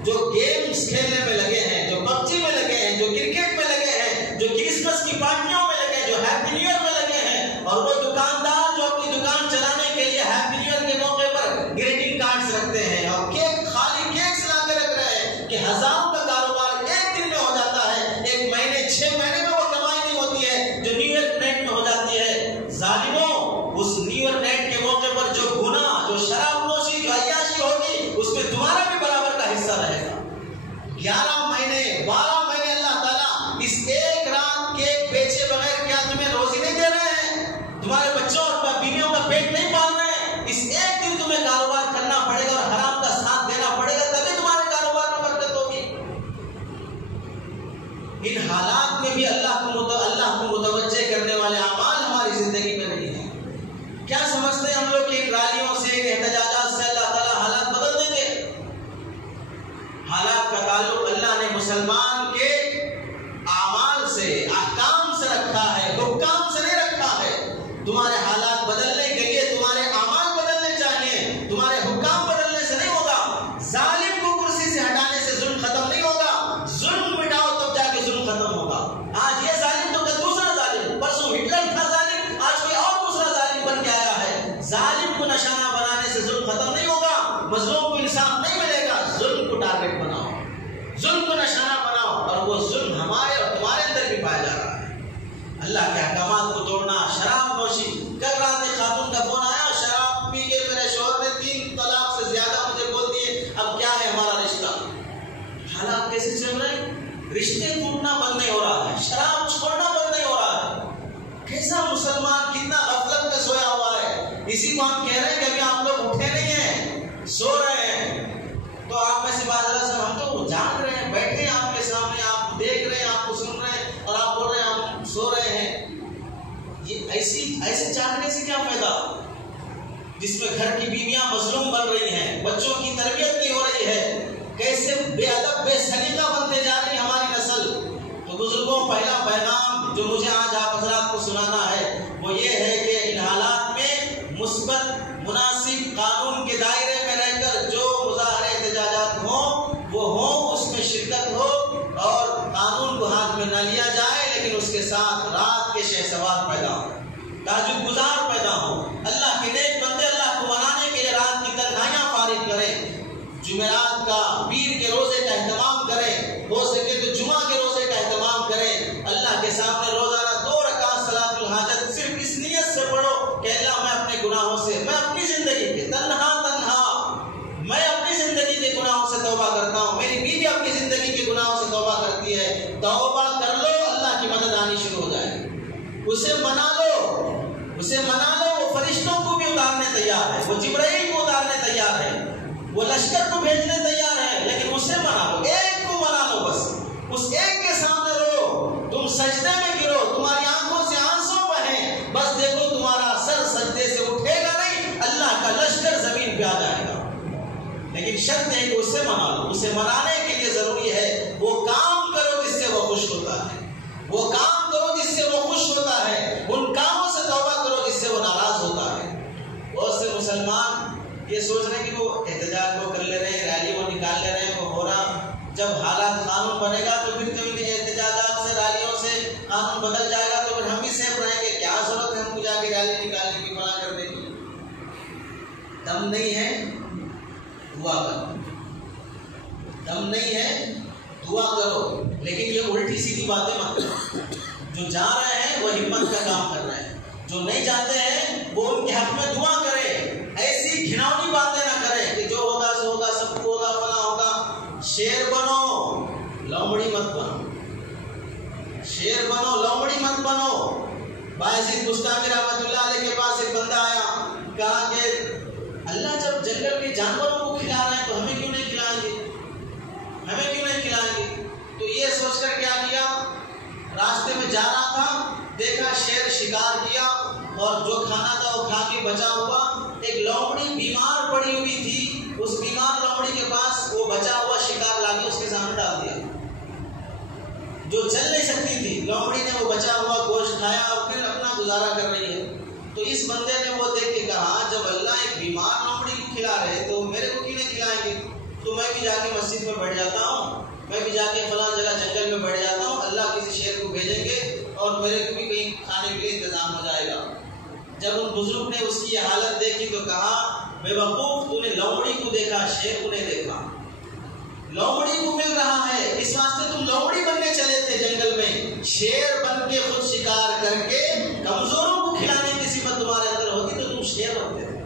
جو گیمز کھیلنے میں لگے ہیں, جو پبجی میں لگے ہیں, جو کرکٹ میں لگے ہیں, جو کرسمس کی پارٹیوں میں لگے ہیں, جو ہیپی نیو ایئر میں لگے ہیں, اور وہ دکاندار جو اپنی دکان چلانے کے لیے ہیپی نیو ایئر کے موقع پر گریٹنگ کارڈز رکھتے ہیں اور کیک خالی کیکس لا کے رکھ رہے ہیں کہ ہزاروں کا کاروبار ایک دن میں ہو جاتا ہے, ایک مہینے 6 مہینے میں وہ کمائی نہیں ہوتی ہے جو نیو ایئر نائٹ میں ہو جاتی ہے. ظالموں, اس نیو ایئر نائٹ کے موقع پر جو گناہ, جو شراب نوشی, جو عیاشی ہوگی اس میں تمہارا بھی برابر کا حصہ رہے گا. 11 مہینے 12 مہینے اللہ تعالیٰ اس ایک رات کے بیچے بغیر کیا تمہیں روزی نہیں دے رہے ہیں؟ تمہارے بچوں اور بیویوں کا پیٹ نہیں پال رہے ہیں؟ اس ایک دن تمہیں کاروبار کرنا پڑے گا اور حرام کا ساتھ دینا پڑے گا, تبھی تمہارے کاروبار میں برکت ہوگی. ان حالات میں بھی اللہ کو متوجہ کرنے والے اعمال ہماری زندگی میں نہیں ہیں. کیا سمجھتے ہیں ہم لوگ کہ ان ریلیوں سے, احتجاجات سے اللہ تعالیٰ حالات بدل دیں گے؟ حالات کا تعلق اللہ نے مسلمان کے اعمال سے, احکام سے رکھا ہے, حکام سے نہیں رکھا ہے. تمہارے حالات بدلنے کے لیے تمہارے اعمال بدلنے چاہیے, تمہارے حکام بدلنے سے نہیں ہوگا. ظالم کو کرسی سے ہٹانے سے ظلم ختم نہیں ہوگا, ظلم مٹاؤ تب جا کے ظلم ختم ہوگا. آج یہ ظالم تو کل دوسرا ظالم, پرسوں ہٹلر تھا ظالم, آج کوئی اور دوسرا ظالم بن کے آیا ہے. ظالم کو نشانہ بنانے سے ظلم ختم نہیں ہوگا, مظلوم کو انصاف نہیں ملے گا. ظلم کو ٹارگٹ بناؤ, ظلم کو نشانہ بناؤ, اور وہ ظلم ہمارے اور تمہارے اندر بھی پایا جا رہا ہے. اللہ کے احکامات کو توڑنا, شراب نوشی. کل رات ایک خاتون کا فون آیا, شراب پی کے میرے شوہر نے 3 طلاق سے زیادہ مجھے بول دیے, اب کیا ہے ہمارا رشتہ. حالات کیسے چل رہے ہیں؟ رشتے ٹوٹنا بند نہیں ہو رہا ہے, شراب چھوڑنا بند نہیں ہو رہا ہے. کیسا مسلمان کتنا غفلت میں سویا ہوا ہے. اسی کو ہم کہہ رہے ہیں کہ ابھی آپ لوگ اٹھے نہیں ہیں, سو رہے ہیں. تو آپ میں سے بات ہم تو جان رہے ہیں, بیٹھے ہیں آپ کے سامنے, آپ دیکھ رہے ہیں, آپ کو سن رہے ہیں, اور آپ بول رہے ہیں ہم سو رہے ہیں. یہ ایسے چاہنے سے کیا فائدہ جس میں گھر کی بیویاں مظلوم بن رہی ہیں, بچوں کی تربیت نہیں ہو رہی ہے, کیسے بے ادب بے سلیقہ بنتے جا رہی ہماری نسل. تو بزرگوں, پہلا پیغام جو مجھے آج آپ حضرات کو سنانا ہے وہ یہ ہے کہ ان حالات میں مثبت مناسب قانون کے دائرے میں رہ کر جو مظاہرے احتجاجات ہوں وہ ہوں, اس میں شرکت ہو, اور قانون کو ہاتھ میں نہ لیا جائے, لیکن اس کے ساتھ رات کے شہسوار پیدا ہو, تہجد گزار پیدا ہو, اللہ کے نیک بندے اللہ کو منانے کے لیے رات کی تنہائیاں فارغ کریں, جمعرات کا, پیر کے روزے کا اہتمام کریں, ہو سکے تو جمعہ کے روزے کا اہتمام کریں. اللہ کے سامنے روزانہ 2 رکعت صلاۃ الحاجت صرف اس نیت سے پڑھو کہ اللہ میں اپنے گناہوں سے, میں اپنی زندگی کے تنہا میں اپنی زندگی کے گناہوں سے توبہ کرتا ہوں, میری بیوی اپنی زندگی کے گناہوں سے توبہ کرتی ہے. توبہ کر لو, اللہ کی مدد آنی شروع ہو جائے گی. اسے منا لو, وہ فرشتوں کو بھی اتارنے تیار ہے, وہ جبرائیل کو اتارنے تیار ہے, وہ لشکر کو بھیجنے تیار ہے, لیکن اسے منا لو, ایک کو منا لو. بس اس ایک کے سامنے رو, تم سجدے میں گرو, تمہاری آنکھوں سے آنسو بہیں, بس دیکھو تمہارا سر سجدے سے اٹھے گا نہیں, اللہ کا لشکر زمین پہ آ جائے گا. لیکن شرط ہے کہ اسے منا لو. اسے منانے کے لیے ضروری ہے وہ کام کرو جس سے وہ خوش ہوتا ہے, وہ کام کرو جس سے وہ خوش ہوتا ہے, ان کاموں سے توبہ کرو جس سے وہ ناراض ہوتا ہے. بہت سے مسلمان یہ سوچ رہے ہیں کہ وہ احتجاج کو کر لے رہے ہیں, ریلی وہ نکال لے رہے ہیں, وہ ہو رہا. جب حالات قانون بنے گا تو پھر کبھی احتجاجات سے, ریلیوں سے قانون بدل جائے گا تو پھر ہم بھی سیف رہیں گے. کیا ضرورت ہے ہم کو جا کے ریلی نکالنے کی, منع کرنے کی؟ دم نہیں ہے دعا کرو, دم نہیں ہے دعا کرو, لیکن یہ الٹی سیدھی باتیں مت کرو. جو جا رہے ہیں وہ ہمت کا کام کر رہے ہیں, جو نہیں جاتے ہیں وہ ان کے حق میں دعا کریں. ایسی گھناؤنی باتیں نہ کریں کہ جو ہوگا سو ہوگا, سب کو ہوگا, فلاں ہوگا. شیر بنو, لومڑی مت بنو. شیر بنو, لومڑی مت بنو. باعزید بستانی رحمۃ اللہ علیہ کے پاس ایک بندہ آیا, کہا کہ اللہ جب جنگل کے جانوروں کو کھلا رہے ہیں تو ہمیں کیوں نہیں کھلائیں گے, ہمیں کیوں نہیں کھلائیں گے. تو یہ سوچ کر کیا کیا, راستے میں جا رہا تھا، دیکھا شیر شکار کیا اور جو کھانا تھا وہ کھا کے بچا ہوا ایک لومڑی بیمار پڑی ہوئی تھی، اس بیمار لومڑی کے پاس وہ بچا ہوا شکار لا کے اس کے سامنے ڈال دیا، جو چل نہیں سکتی تھی لومڑی نے وہ بچا ہوا گوشت کھایا اور پھر اپنا گزارا کر رہی ہے۔ تو اس بندے نے وہ دیکھ کے کہا جب اللہ ایک بیمار لومڑی کو کھلا رہے تو میرے کو کیوں نہیں کھلائیں گے؟ تو میں بھی جا کے مسجد میں بیٹھ جاتا ہوں، میں بھی جا کے فلاں جگہ جنگل میں بیٹھ جاتا ہوں، اللہ کسی شیر کو بھیجیں گے اور میرے کو بھی کہیں کھانے کے لیے انتظام ہو جائے گا۔ جب ان بزرگ نے اس کی حالت دیکھی تو کہا بے وقوف، تو نے لومڑی کو دیکھا، شیر کو نہیں دیکھا۔ لومڑی کو مل رہا ہے اس واسطے تم لومڑی بننے چلے تھے جنگل میں، شیر بن کے خود شکار کر کے کمزوروں کو کھلانے کی صفت تمہارے اندر ہوتی تو تم شیر بنتے تھے۔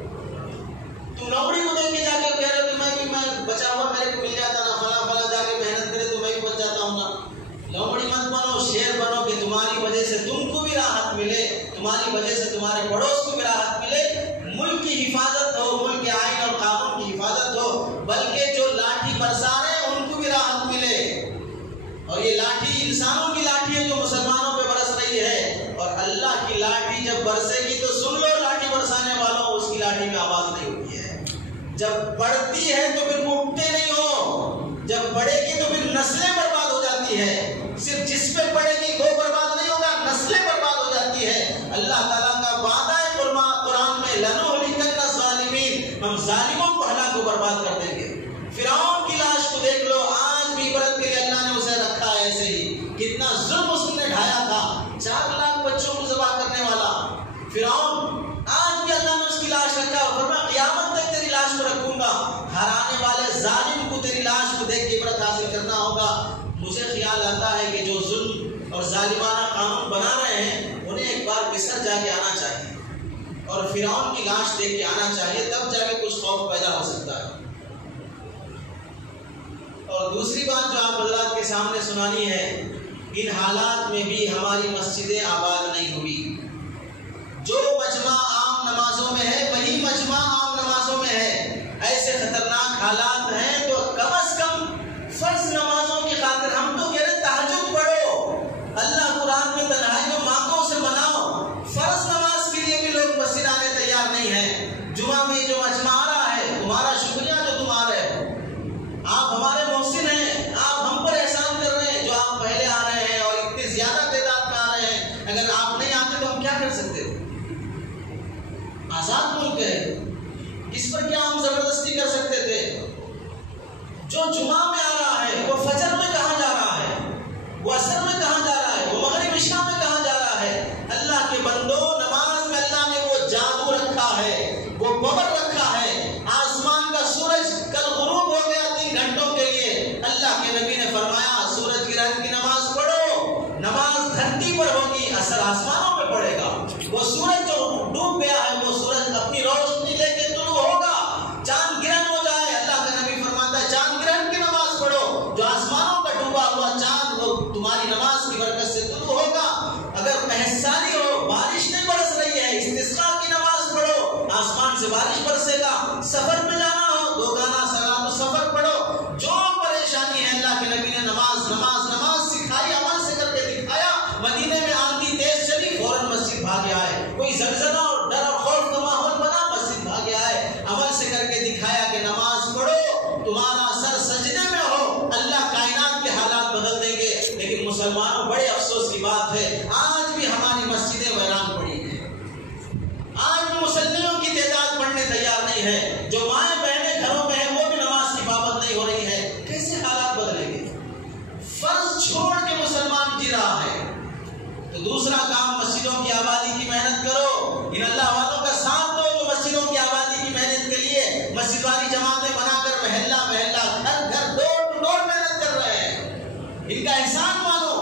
تم لومڑی کو دیکھ کے جا کے کہہ رہے ہو کہ میں بچا ہوا میرے کو مل جاتا نا، فلاں فلاں جا کے محنت کرے تو میں بھی بچ جاتا ہوں نا۔ لومڑی مت بنو، شیر بنو کہ تمہاری وجہ سے تم کو بھی راحت ملے، تمہاری وجہ سے تمہارے پڑوس کو بھی راحت ملے، ملک کی حفاظت ہو، ملک کے آئین اور قانون کی حفاظت ہو، بلکہ جو لاٹھی برسا رہے ہیں ان کو بھی راحت ملے۔ اور یہ لاٹھی انسانوں کی لاٹھی ہے جو مسلمانوں پہ برس رہی ہے، اور اللہ کی لاٹھی جب برسے گی تو سن لو لاٹھی برسانے والوں، اس کی لاٹھی میں آواز نہیں ہوتی ہے۔ جب بڑھتی ہے تو پھر اٹھتے نہیں ہو، جب بڑھے گی تو پھر نسلیں برباد ہو جاتی ہے۔ صرف جس پہ پڑے گی وہ برباد نہیں ہوگا، نسلیں برباد ہو جاتی ہے۔ اللہ تعالیٰ کا وعدہ ہے قرآن میں لَنُهْلِكَنَّ الظَّالِمِينَ، ہم ظالموں کو ہلاک و برباد کر دیں گے۔ فرعون کی لاش کو دیکھ لو، آج بھی عبرت کے لیے اللہ نے اسے رکھا ہے، ایسے ہی کتنا ظلم اس نے ڈھایا تھا، 4 لاکھ بچوں کو ذبح کرنے والا فرعون، آج بھی اللہ نے اس کی لاش رکھا اور فرمایا قیامت تک تیری لاش کو رکھوں گا۔ ہر آنے والے ظالم کو تیری لاش کو دیکھ کے عبرت حاصل کرنا ہوگا۔ مجھے خیال آتا ہے کہ جو ظلم اور ظالمانہ قانون بنا رہے ہیں انہیں ایک بار مصر جا کے آنا چاہیے اور فرعون کی لاش دیکھ کے آنا چاہیے، تب جا کے کچھ خوف پیدا ہو سکتا ہے۔ اور دوسری بات جو آپ حضرات کے سامنے سنانی ہے، ان حالات میں بھی ہماری مسجدیں آباد نہیں ہوئی۔ جو مجمع عام نمازوں میں ہے وہی مجمع عام نمازوں میں ہے۔ ایسے خطرناک حالات ہیں تو کم از کم فرض نمازوں کی خاطر ہم تو کہہ رہے تہجد پڑھو، اللہ قرآن میں تنہائی میں مانگو، اسے مناؤ۔ فرض نماز کے لیے بھی لوگ مسجد آنے تیار نہیں ہیں۔ جمعہ میں جو مجمع آ رہا ہے تمہارا شکریہ جو تم آ رہے ہو، آپ ہمارے محسن ہیں، آپ ہم پر احسان کر رہے ہیں جو آپ پہلے آ رہے ہیں اور اتنی زیادہ تعداد میں آ رہے ہیں۔ اگر آپ نہیں آتے تو ہم کیا کر سکتے تھے؟ آزاد ملک ہے، اس پر کیا ہم زبردستی کر سکتے تھے؟ جو جمعہ میں آ رہا ہے وہ فجر میں کہاں جا رہا ہے، وہ عصر میں کہاں جا رہا ہے، وہ مغرب عشاء میں کہاں جا رہا ہے؟ اللہ کے بندو، نماز میں اللہ نے وہ جادو رکھا ہے، وہ پاور رکھا ہے۔ آسمان کا سورج کل غروب ہو گیا 3 گھنٹوں کے لیے، اللہ کے نبی نے فرمایا سورج گرہن کی نماز پڑھو، نماز دھرتی پر ہوگی، اثر آسمانوں میں پڑے گا۔ وہ سورج جو ڈوب گیا ہے وہ سورج اپنی روشنی لے کے طلوع ہوگا، چاند گرہن ہو جائے، اللہ کا نبی فرماتا ہے چاند گرہن کی نماز پڑھو، جو آسمانوں کا ڈوبا ہوا چاند وہ تمہاری نماز کی برکت سے طلوع ہوگا۔ اگر پہسانی ہو، بارش نہیں برس رہی ہے، استسقاء کی نماز پڑھو، آسمان سے بارش برسے گا۔ سفر میں جانا ہو، 2 گانا سلام السفر پڑھو۔ جو پریشانی ہے اللہ کے نبی نے نماز نماز نماز سکھائی، عمل سے کر کے دکھایا۔ مدینے میں آندھی تیز چلی، فوراً مسجد بھاگے آئے، کوئی زلزلہ اور ڈر اور خوف کا ماحول بنا، مسجد بھاگے آئے، عمل سے کر کے دکھایا کہ نماز پڑھو، تمہارا سر سجدے میں ہو، اللہ کائنات کے حالات بدل دیں گے۔ لیکن مسلمانوں بڑے افسوس کی بات ہے، آج بھی ہماری مسجدیں ویران پڑی ہیں، آج بھی مسلمانوں کی تعداد بڑھنے تیار نہیں ہے، جو مائیں بہنیں گھروں میں ہیں وہ بھی نماز کی پابند نہیں ہو رہی ہے۔ کیسے حالات بدلیں گے؟ فرض چھوڑ کے مسلمان جی رہا ہے۔ تو دوسرا کام، مسجدوں کی آبادی کی محنت کرو، ان اللہ والوں کا ساتھ دو جو مسجدوں کی آبادی کی محنت کے لیے مسجد والی جماعتیں بنا کر محلہ محلہ گھر گھر ڈور ٹو ڈور محنت کر رہے ہیں۔ ان کا احسان مانو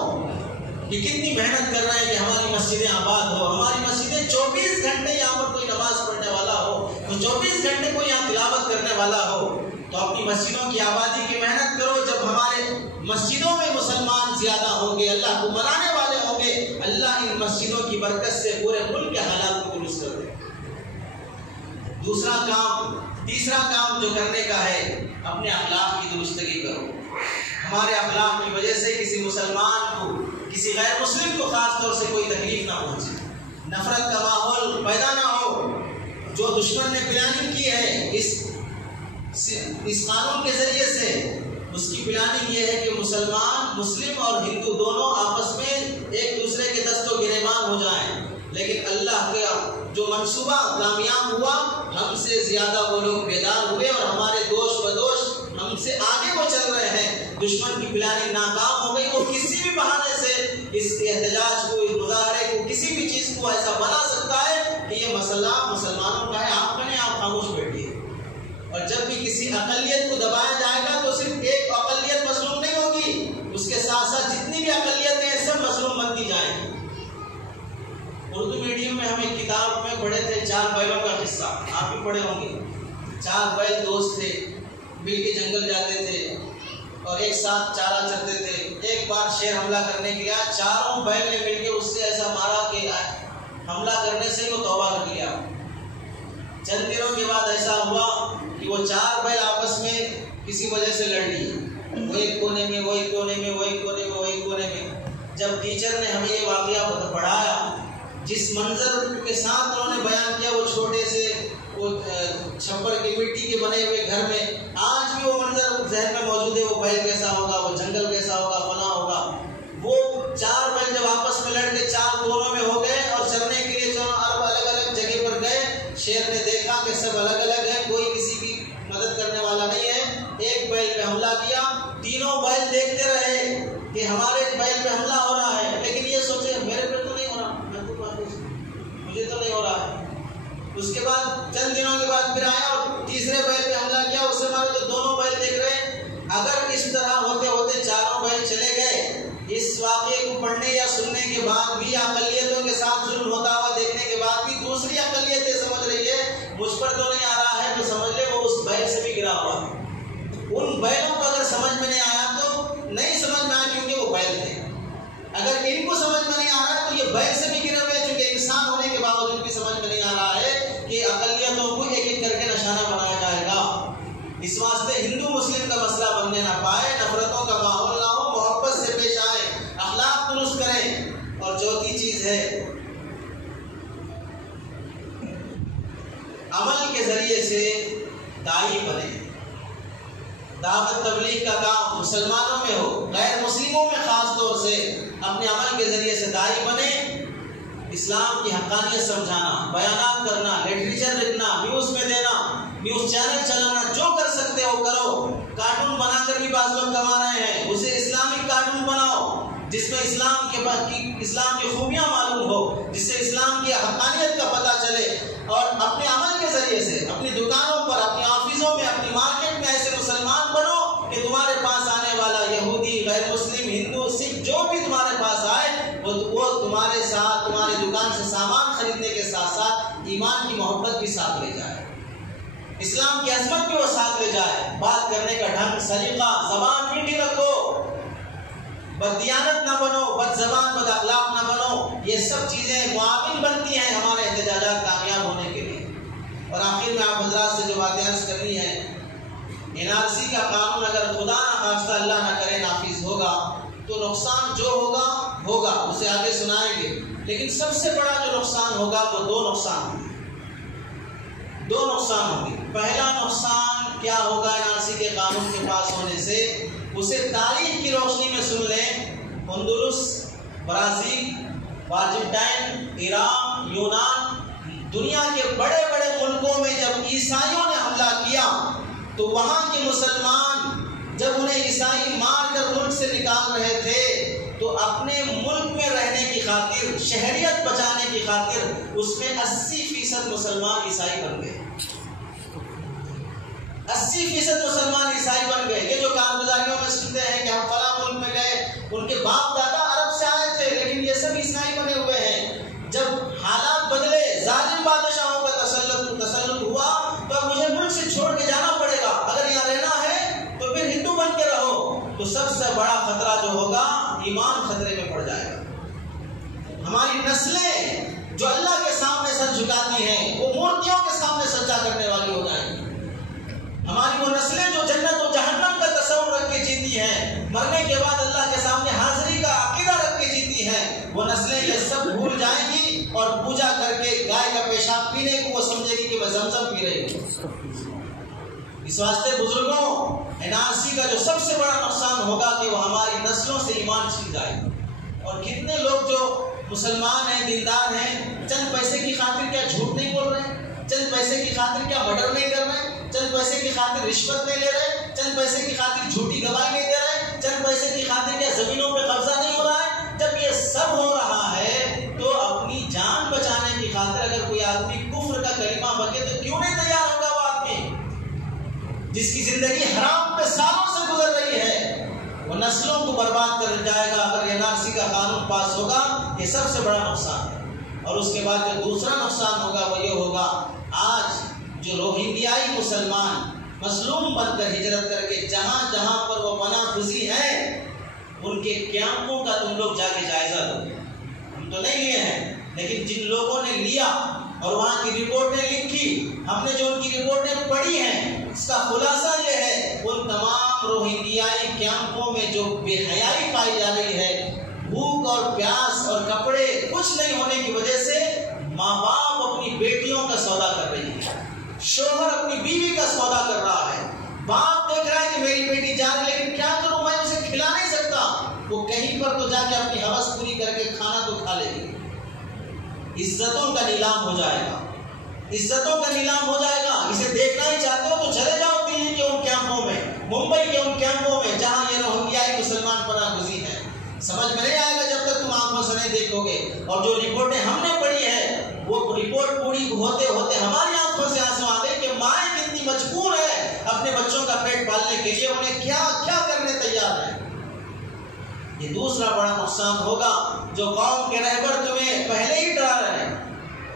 کہ کتنی محنت کر رہے ہیں کہ ہماری مسجدیں آباد ہو، ہماری مسجدیں 24 گھنٹے یہاں پر کوئی نماز پڑھنے والا ہو، تو 24 گھنٹے کوئی یہاں تلاوت کرنے والا ہو۔ تو اپنی مسجدوں کی آبادی کی محنت کرو۔ جب ہمارے مسجدوں میں مسلمان زیادہ ہوں گے، اللہ کو منانے والے ہوں گے، اللہ ان مسجدوں کی برکت سے پورے ملک کے حالات کو درست کر دے۔ تیسرا کام جو کرنے کا ہے، اپنے اخلاق کی درستگی کرو۔ ہمارے اخلاق کی وجہ سے کسی مسلمان کو کسی غیر مسلم کو خاص طور سے کوئی تکلیف نہ پہنچے، نفرت کا ماحول پیدا نہ ہو۔ جو دشمن نے پلاننگ کی ہے اس قانون کے ذریعے سے، اس کی پلاننگ یہ ہے کہ مسلم اور ہندو دونوں آپس میں ایک دوسرے کے دست و گریبان ہو جائیں، لیکن اللہ کا جو منصوبہ کامیاب ہوا، ہم سے زیادہ وہ لوگ بیدار ہوئے اور ہمارے دوش بدوش ہم سے آگے وہ چل رہے ہیں۔ دشمن کی پلاننگ ناکام ہو گئی، وہ کسی بھی بہانے سے اس احتجاج کو، اس مظاہرے کو، کسی بھی چیز کو ایسا بنا سکتا ہے کہ یہ مسئلہ مسلمانوں کا ہے، آپ بنے، آپ خاموش بیٹھیے۔ اور جب بھی کسی اقلیت کو دبایا جائے گا تو صرف ایک اقلیت مظلوم نہیں ہوگی، اس کے ساتھ ساتھ جتنی بھی اقلیتیں ہیں سب مظلوم بنتی جائیں گی۔ اردو میڈیم میں ہم ایک کتاب میں پڑھے تھے 4 بیلوں کا قصہ، آپ بھی پڑھے ہوں گے۔ 4 بیل دوست تھے، مل کے جنگل جاتے تھے اور ایک ساتھ چارہ چرتے تھے۔ ایک بار شیر حملہ کرنے گیا، چاروں بیل نے مل کے اس سے ایسا مارا کہ حملہ کرنے سے وہ توبہ کر لیا۔ چند دنوں کے بعد ایسا ہوا کہ وہ 4 بیل آپس میں کسی وجہ سے لڑ لی، وہ ایک کونے میں، وہ ایک کونے میں، وہ ایک کونے میں، وہ ایک کونے میں۔ جب ٹیچر نے ہمیں یہ واقعہ پڑھایا، جس منظر کے ساتھ انہوں نے بیان کیا، وہ چھوٹے سے وہ چھپر کی مٹی کے بنے ہوئے گھر میں آج بھی وہ منظر ذہن میں موجود ہے۔ وہ بیل کیسا ہوگا، وہ جنگل کیسا ہوگا، فنا ہوگا۔ وہ 4 بیل جب آپس میں لڑ کے 4 دونوں میں ہو گئے اور چرنے کے لیے الگ الگ جگہ پر گئے، شیر نے دیکھا کہ سب الگ الگ ہیں، کوئی کسی کی مدد کرنے والا نہیں ہے۔ ایک بیل پہ حملہ کیا، تینوں بیل دیکھتے رہے کہ ہمارے بیل پہ حملہ ہو رہا ہے، لیکن یہ سوچے میرے پہ تو نہیں ہو رہا، مجھے تو نہیں ہو رہا ہے۔ اس کے بعد چند دنوں کے بعد پھر آیا اور تیسرے بیل پہ حملہ کیا، اس سے ہمارے جو دونوں بیل دیکھ رہے ہیں۔ اگر اس طرح ہوتے ہوتے چاروں بیل چلے گئے، اس واقعے کو پڑھنے یا سننے کے بعد بھی، اقلیتوں کے ساتھ ظلم ہوتا ہوا دیکھنے کے بعد بھی دوسری اقلیتیں سمجھ رہی ہے مجھ پر تو نہیں آ رہا ہے، تو سمجھ لے وہ اس بیل سے بھی گرا ہوا ہے۔ ان بیلوں کو اگر سمجھ میں نہیں آیا تو نہیں سمجھ میں آیا کیونکہ وہ بیل تھے۔ اگر ان کو سمجھ میں نہیں آ رہا ہے تو یہ بیل سے بھی گرے ہوئے، چونکہ انسان ہونے کے باوجود بھی سمجھ میں نہیں آ رہا ہے کہ اقلیتوں کو ایک ایک کر کے نشانہ بنایا جائے گا۔ اس واسطے ہندو مسلم کا مسئلہ بننے نہ پائے، نفرتوں کا ماحول نہ ہو، محبت سے پیش آئیں، اخلاق درست کریں۔ اور چوتھی چیز ہے عمل کے ذریعے سے داعی بنے۔ دعوت تبلیغ کا کام مسلمانوں میں ہو، غیر مسلموں میں خاص طور سے اپنے عمل کے ذریعے سے داعی بنے۔ اسلام کی حقانیت سمجھانا، بیانات کرنا، لٹریچر لکھنا، نیوز میں دینا، نیوز چینل چلانا، جو کر سکتے ہو کرو۔ کارٹون بنا کر بھی بعض لوگ کما رہے ہیں، اسے اسلامک کارٹون بناؤ جس میں اسلام کی خوبیاں معلوم ہو، جس سے اسلام کی حقانیت کا پتہ چلے۔ اور اپنے عمل کے ذریعے سے اپنی دکانوں پر، اپنی آفسوں میں، اپنی مارکیٹ میں ایسے مسلمان بنو کہ تمہارے پاس آنے والا یہودی، غیر مسلم، ہندو، سکھ جو بھی تمہارے پاس آئے وہ تمہارے ساتھ، تمہاری دکان سے سامان خریدنے کے ساتھ ساتھ ایمان کی محبت بھی ساتھ لے جائے، اسلام کی عظمت بھی وہ ساتھ لے جائے۔ بات کرنے کا ڈھنگ، سلیقہ، زبان میٹھی رکھو، بددیانت نہ بنو، بد زبان، بد اخلاق نہ بنو۔ یہ سب چیزیں معاون بنتی ہیں ہمارے احتجاجات کامیاب ہونے کے لیے۔ اور آخر میں آپ حضرات سے جو باتیں عرض کرنی ہے، NRC کا قانون اگر خدا نہ خواستہ اللہ نہ کرے نافذ ہوگا تو نقصان جو ہوگا اسے آگے سنائیں گے، لیکن سب سے بڑا جو نقصان ہوگا وہ 2 نقصان ہوں گے۔ 2 نقصان ہوں گے۔ پہلا نقصان کیا ہوگا NRC کے قانون کے پاس ہونے سے؟ اسے تاریخ کی روشنی میں سن لیں، ہندوروس، برازیل، ارجنٹائن، ایران، یونان، دنیا کے بڑے بڑے ملکوں میں جب عیسائیوں نے حملہ کیا تو وہاں کے مسلمان جب انہیں عیسائی مار کر ملک سے نکال رہے تھے تو اپنے ملک میں رہنے کی خاطر، شہریت بچانے کی خاطر اس میں 80% مسلمان عیسائی بن گئے۔ 80% مسلمان عیسائی بن گئے۔ یہ جو کارگزاریوں میں سنتے ہیں کہ ہم فلاں ملک میں گئے، ان کے باپ دادا عرب سے آئے تھے لیکن یہ سب عیسائی بنے ہوئے ہیں۔ جب حالات بدلے، ظالم بادشاہوں کا تسلط ہوا تو اب مجھے ملک سے چھوڑ کے جانا پڑے گا، اگر یہاں رہنا ہے تو پھر ہندو بن کے رہو، تو سب سے بڑا خطرہ جو ہوگا ایمان خطرے میں پڑ جائے گا۔ ہماری نسلیں جو اللہ کے سامنے سر جھکاتی ہیں وہ مورتیوں کے سامنے سجدہ کرنے والی ہو جائیں گی۔ ہماری وہ نسلیں جو جنت و جہنم کا تصور رکھ کے جیتی ہیں، مرنے کے بعد اللہ کے سامنے حاضری کا عقیدہ رکھ کے جیتی ہیں وہ نسلیں یہ سب بھول جائیں گی اور پوجا کر کے گائے کا پیشاب پینے کو وہ سمجھے گی کہ وہ زمزم پی رہی ہے۔ اس واسطے بزرگوں NRC کا جو سب سے بڑا نقصان ہوگا کہ وہ ہماری نسلوں سے ایمان چھین جائے گا۔ اور کتنے لوگ جو مسلمان ہیں، دیندار ہیں، چند پیسے کی خاطر کیا جھوٹ نہیں بول رہے ہیں، چند پیسے کی خاطر کیا مرڈر نہیں کر رہے ہیں، چند پیسے کی خاطر رشوت نہیں لے رہے، چند پیسے کی خاطر جھوٹی گواہی نہیں دے رہے، چند پیسے کی خاطر کیا زمینوں پہ قبضہ نہیں ہو رہا ہے۔ جب یہ سب ہو رہا ہے تو اپنی جان بچانے کی خاطر اگر کوئی آدمی کفر کا کلمہ بکے تو کیوں نہیں تیار ہوگا وہ آدمی جس کی زندگی حرام پہ سالوں سے گزر رہی ہے؟ وہ نسلوں کو برباد کر جائے گا اگر NRC کا قانون پاس ہوگا۔ یہ سب سے بڑا نقصان ہے۔ اور اس کے بعد جو دوسرا نقصان ہوگا وہ یہ ہوگا، آج جو روہنگیائی مسلمان مظلوم بن کر ہجرت کر کے جہاں جہاں پر وہ پناہ گزین ہیں ان کے کیمپوں کا تم لوگ جا کے جائزہ دو۔ ہم تو نہیں لیے ہیں، لیکن جن لوگوں نے لیا اور وہاں کی رپورٹیں لکھی، ہم نے جو ان کی رپورٹیں پڑھی ہیں، اس کا خلاصہ یہ ہے ان تمام روہنگیائی کیمپوں میں جو بے حیائی پائی جا رہی ہے، بھوک اور پیاس اور کپڑے کچھ نہیں ہونے کی وجہ سے ماں باپ اپنی بیٹیوں کا سودا کر رہی ہے، شوہر اپنی بیوی کا سودا کر رہا ہے، باپ دیکھ رہا ہے کہ میری بیٹی جا رہی ہے لیکن کیا کروں، میں اسے کھلا نہیں سکتا، وہ کہیں پر تو جا کے اپنی ہوس پوری کر کے کھانا تو کھا لے گی۔ عزتوں کا نیلام ہو جائے گا، عزتوں کا نیلام ہو جائے گا۔ اسے دیکھنا ہی چاہتے ہو تو چلے جاؤ دلی کے ان کیمپوں میں، ممبئی کے ان کیمپوں میں جہاں یہ روہنگیائی مسلمان پناہ گزین ہیں۔ سمجھ میں نہیں آئے گا جب تک تم آنکھوں سے نہیں دیکھو گے۔ اور جو رپورٹیں ہم نے پڑھی ہے وہ رپورٹ پوری ہوتے ہوتے ہماری آنکھوں سے آنسو آ گئے کہ مائیں کتنی مجبور ہے اپنے بچوں کا پیٹ پالنے کے لیے، انہیں کیا کیا کرنے تیار ہے۔ یہ دوسرا بڑا نقصان ہوگا جو قوم کے رہبر تمہیں پہلے ہی ڈرا رہے ہیں۔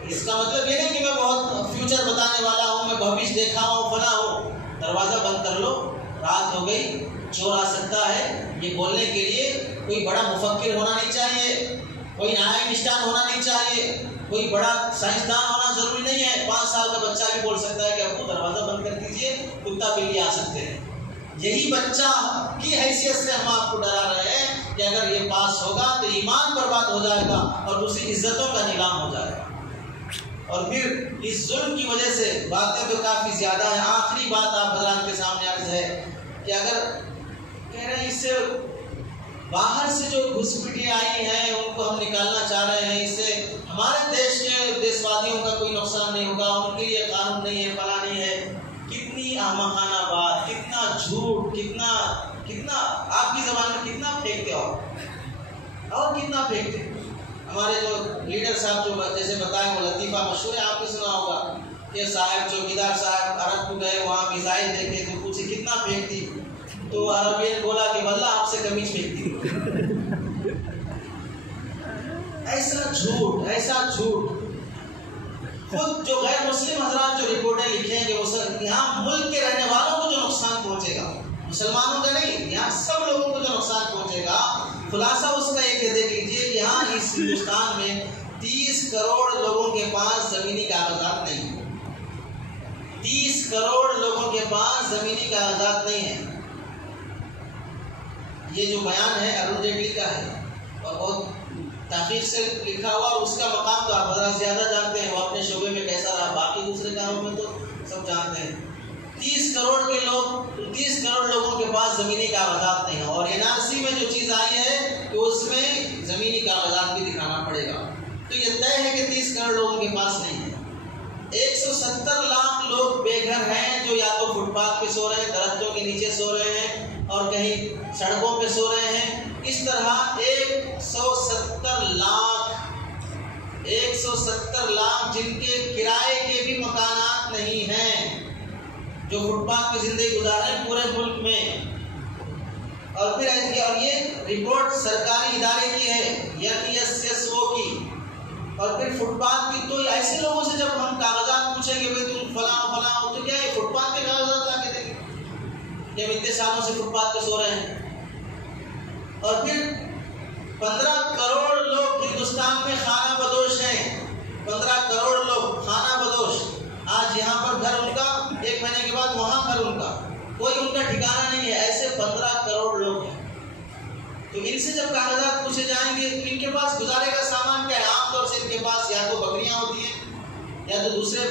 اس کا مطلب یہ نہیں کہ میں بہت فیوچر بتانے والا ہوں، میں بھوش دیکھا ہوں، فلاں ہوں۔ دروازہ بند کر لو، رات ہو گئی، چور آ سکتا ہے۔ یہ بولنے کے لیے کوئی بڑا مفکر ہونا نہیں چاہیے، کوئی آئنسٹائن ہونا نہیں چاہیے، کوئی بڑا سائنسدان ہونا ضروری نہیں ہے۔ 5 سال کا بچہ بھی بول سکتا ہے کہ ابو دروازہ بند کر دیجیے، کتا بلی آ سکتے ہیں۔ یہی بچہ کی حیثیت سے ہم آپ کو ڈرا رہے ہیں کہ اگر یہ پاس ہوگا تو ایمان برباد ہو جائے گا اور دوسری عزتوں کا نیلام ہو جائے گا۔ اور پھر اس ظلم کی وجہ سے باتیں تو کافی زیادہ ہیں۔ آخری بات آپ حضرات کے سامنے عرض ہے کہ اگر کہہ رہے ہیں اس سے باہر سے جو گھسپٹیاں آئی ہیں ان کو ہم نکالنا چاہ رہے ہیں، اس سے ہمارے دیش کے دیشوادیوں کا کوئی نقصان نہیں ہوگا، ان کے لیے قانون نہیں ہے، فلاں نہیں ہے۔ کتنی احمقانہ بات، کتنا جھوٹ، کتنا آپ کی زبان میں کتنا پھینکتے ہو اور کتنا پھینکتے۔ ہمارے جو لیڈر صاحب جو جیسے بتائیں وہ لطیفہ مشہور ہے، آپ نے سنا ہوگا کہ صاحب چوکیدار صاحب عرب کو گئے، وہاں میزائل دیکھے تو پوچھے کتنا پھینکتی، تو عربین بولا کہ واللہ آپ سے کمی پھینکتی۔ ایسا جھوٹ، ایسا جھوٹ۔ خود جو غیر مسلم حضرات جو رپورٹیں لکھیں گے وہ یہاں ملک کے رہنے والوں کو جو نقصان پہنچے گا، مسلمانوں کا نہیں، یہاں سب لوگوں کو جو نقصان پہنچے گا، خلاصہ اس کا ایک دیکھ لیجیے، یہاں اس ہندوستان میں 30 کروڑ لوگوں کے پاس زمینی کاغذات نہیں ہیں۔ 30 کروڑ لوگوں کے پاس زمینی کاغذات نہیں ہیں۔ یہ جو بیان ہے ارون جیٹلی کا ہے اور بہت تحقیق سے لکھا ہوا، اور اس کا مقام تو آپ حضرات زیادہ جانتے ہیں، وہ اپنے شعبے میں کیسا رہا، باقی دوسرے کاموں میں تو سب جانتے ہیں۔ 30 کروڑ لوگوں کے پاس زمینی کاغذات نہیں ہیں، اور NRC میں جو چیز آئی ہے کہ اس میں زمینی کاغذات بھی دکھانا پڑے گا، تو یہ طے ہے کہ 30 کروڑ لوگوں کے پاس نہیں ہے۔ 170 لاکھ لوگ بے گھر ہیں جو یا تو فٹ پاتھ پہ سو رہے ہیں، درختوں کے نیچے سو رہے ہیں اور کہیں سڑکوں پہ سو رہے ہیں۔ اس طرح 170 لاکھ جن کے کرائے کے بھی مکانات نہیں ہیں، جو فٹ پاتھ پہ زندگی گزار رہے ہیں پورے ملک میں۔ اور پھر یہ رپورٹ سرکاری ادارے کی ہے، NSSO کی۔ اور پھر فٹ پاتھ کی تو ایسے لوگوں سے جب ہم کاغذات پوچھیں گے بھائی تم فلاں ہو تو کیا یہ فٹ پاتھ کے کاغذات لا کے دیں گے کہ ہم اتنے سالوں سے فٹ پاتھ پہ سو رہے ہیں۔ اور پھر 15 کروڑ لوگ ہندوستان میں خانہ بدوش ہیں، 15 کروڑ لوگ خانہ بدوش۔ آج یہاں پر گھر ان کا، 1 مہینے کے بعد وہاں گھر ان کا، کوئی ان کا ٹھکانہ نہیں ہے۔ ایسے 15 کروڑ لوگ ہیں۔ تو ان سے جب کاغذات پوچھے جائیں گے تو ان کے پاس گزارے کا سامان کیا ہے؟ عام طور سے ان کے پاس یا تو بکریاں ہوتی ہیں یا تو دوسرے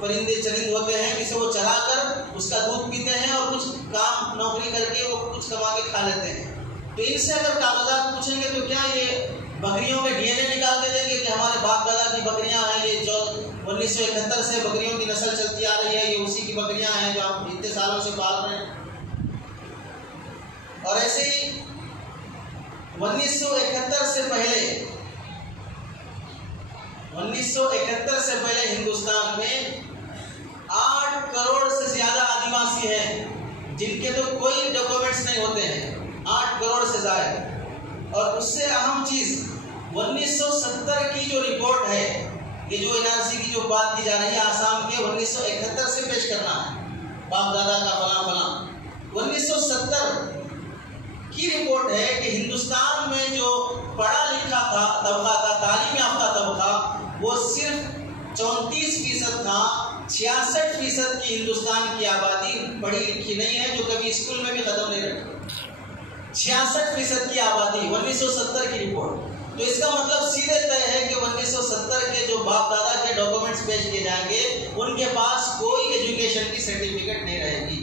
پرندے چرند ہوتے ہیں جسے وہ چرا کر اس کا دودھ پیتے ہیں اور کچھ کام نوکری کر کے وہ کچھ کما کے کھا لیتے ہیں. تو ان سے اگر کاغذات پوچھیں گے تو کیا یہ بکریوں کے ڈی این اے نکال کے دیں گے کہ ہمارے باپ دادا کی بکریاں ہیں، یہ جو 1971 سے بکریوں کی نسل چلتی آ رہی ہے، یہ اسی کی بکریاں ہیں جو ہم اتنے سالوں سے پال رہے ہیں. اور ایسے ہی 1971 سے پہلے ہندوستان میں 8 کروڑ سے زیادہ آدیواسی ہیں جن کے تو کوئی ڈاکومنٹس نہیں ہوتے ہیں، 8 کروڑ سے زائد. اور اس سے اہم چیز 1970 کی جو رپورٹ ہے، یہ جو این آر سی کی جو بات کی جا رہی ہے آسام کے 1971 سے پیش کرنا ہے، باپ دادا کا فلاں فلاں. 1970 کی رپورٹ ہے کہ ہندوستان میں جو پڑھا لکھا تھا طبقہ تھا، تعلیم یافتہ طبقہ، وہ صرف 34% تھا. 66% کی ہندوستان کی آبادی پڑھی لکھی نہیں ہے، جو کبھی اسکول میں بھی قدم نہیں رکھی. 66% کی آبادی 1970 کی رپورٹ. تو اس کا مطلب سیدھے طے ہے کہ 1970 کے جو باپ دادا کے ڈاکومنٹس پیش کیے جائیں گے ان کے پاس کوئی ایجوکیشن کی سرٹیفکیٹ نہیں رہے گی.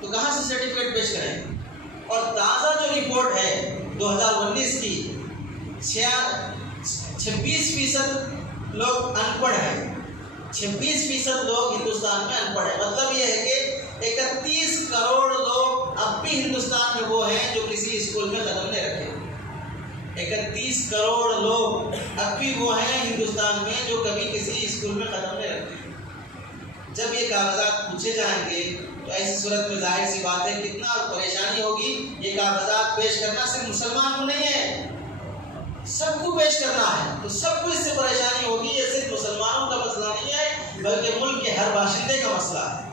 تو کہاں سے سرٹیفکیٹ پیش کریں؟ اور تازہ جو رپورٹ ہے 2019 کی، 26% لوگ ان پڑھ ہیں. 26% لوگ ہندوستان میں ان پڑھ ہیں. مطلب یہ ہے کہ 31 کروڑ لوگ اب بھی ہندوستان میں وہ ہیں جو کسی اسکول میں قدم نہیں رکھے. 31 کروڑ لوگ اب بھی وہ ہیں ہندوستان میں جو کبھی کسی اسکول میں قدم نہیں رکھے. جب یہ کاغذات پوچھے جائیں گے تو ایسی صورت میں ظاہر سی بات ہے کتنا پریشانی ہوگی. یہ کاغذات پیش کرنا صرف مسلمان کو نہیں ہے، سب کو پیش کرنا ہے. تو سب کو اس سے پریشانی ہوگی. یہ صرف مسلمانوں کا مسئلہ نہیں ہے بلکہ ملک کے ہر باشندے کا مسئلہ ہے.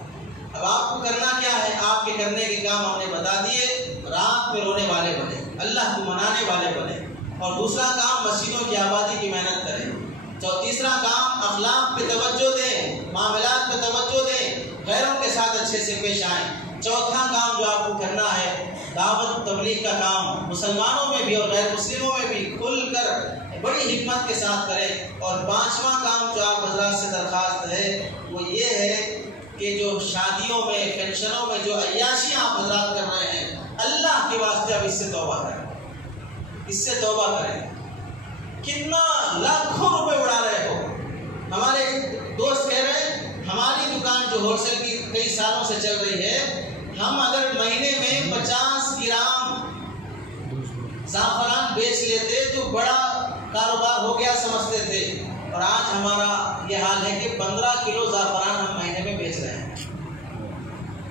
اب آپ کو کرنا کیا ہے؟ آپ کے کرنے کے کام ہم نے بتا دیے. رات میں رونے والے بنے، اللہ کو منانے والے بنے. اور دوسرا کام مسجدوں کی آبادی کی محنت کریں. تیسرا کام اخلاق پہ توجہ دیں، معاملات پہ توجہ دیں، غیروں کے ساتھ اچھے سے پیش آئیں. چوتھا کام جو آپ کو کرنا ہے دعوت تبلیغ کا کام مسلمانوں میں بھی اور غیر مسلموں میں بھی کھل کر بڑی حکمت کے ساتھ کریں. اور پانچواں کام جو آپ حضرات سے درخواست ہے وہ یہ ہے کہ جو شادیوں میں، فنکشنوں میں جو عیاشیاں آپ حضرات کر رہے ہیں، اللہ کے واسطے اب اس سے توبہ کریں، اس سے توبہ کریں. کتنا لاکھوں روپے اڑا رہے ہو. ہمارے دوست کہہ رہے ہیں ہماری دکان جو ہول سیل کی کئی سالوں سے چل رہی ہے، ہم اگر مہینے میں 50 گرام زعفران بیچ لیتے تو بڑا کاروبار ہو گیا سمجھتے تھے. اور آج ہمارا یہ حال ہے کہ 15 کلو زعفران ہم مہینے میں بیچ رہے ہیں.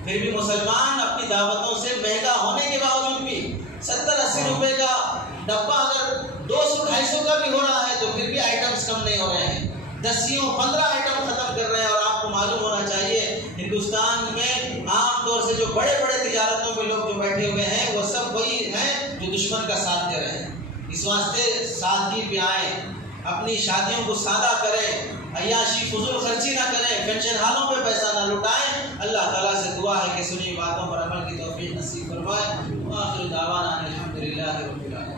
پھر بھی مسلمان اپنی دعوتوں سے مہنگا ہونے کے باوجود بھی 70-80 روپے کا ڈبہ اگر 200-250 کا بھی ہو رہا ہے تو پھر بھی آئٹمس کم نہیں ہو رہے ہیں. 10-15 آئٹم ختم کر رہے ہیں. اور آپ کو معلوم ہونا چاہیے ہندوستان میں عام طور سے جو بڑے بڑے تجارتوں میں لوگ جو بیٹھے ہوئے ہیں وہ سب وہی ہیں جو دشمن کا ساتھ دے رہے ہیں. اس واسطے سادگی پہ آئیں، اپنی شادیوں کو سادہ کریں، عیاشی فضول خرچی نہ کریں، فنکشن ہالوں پہ پیسہ نہ لٹائیں. اللہ تعالیٰ سے دعا ہے کہ سنی باتوں پر عمل کی توفیق نصیب فرمائے. وآخر دعوانا الحمدللہ رب العالمین.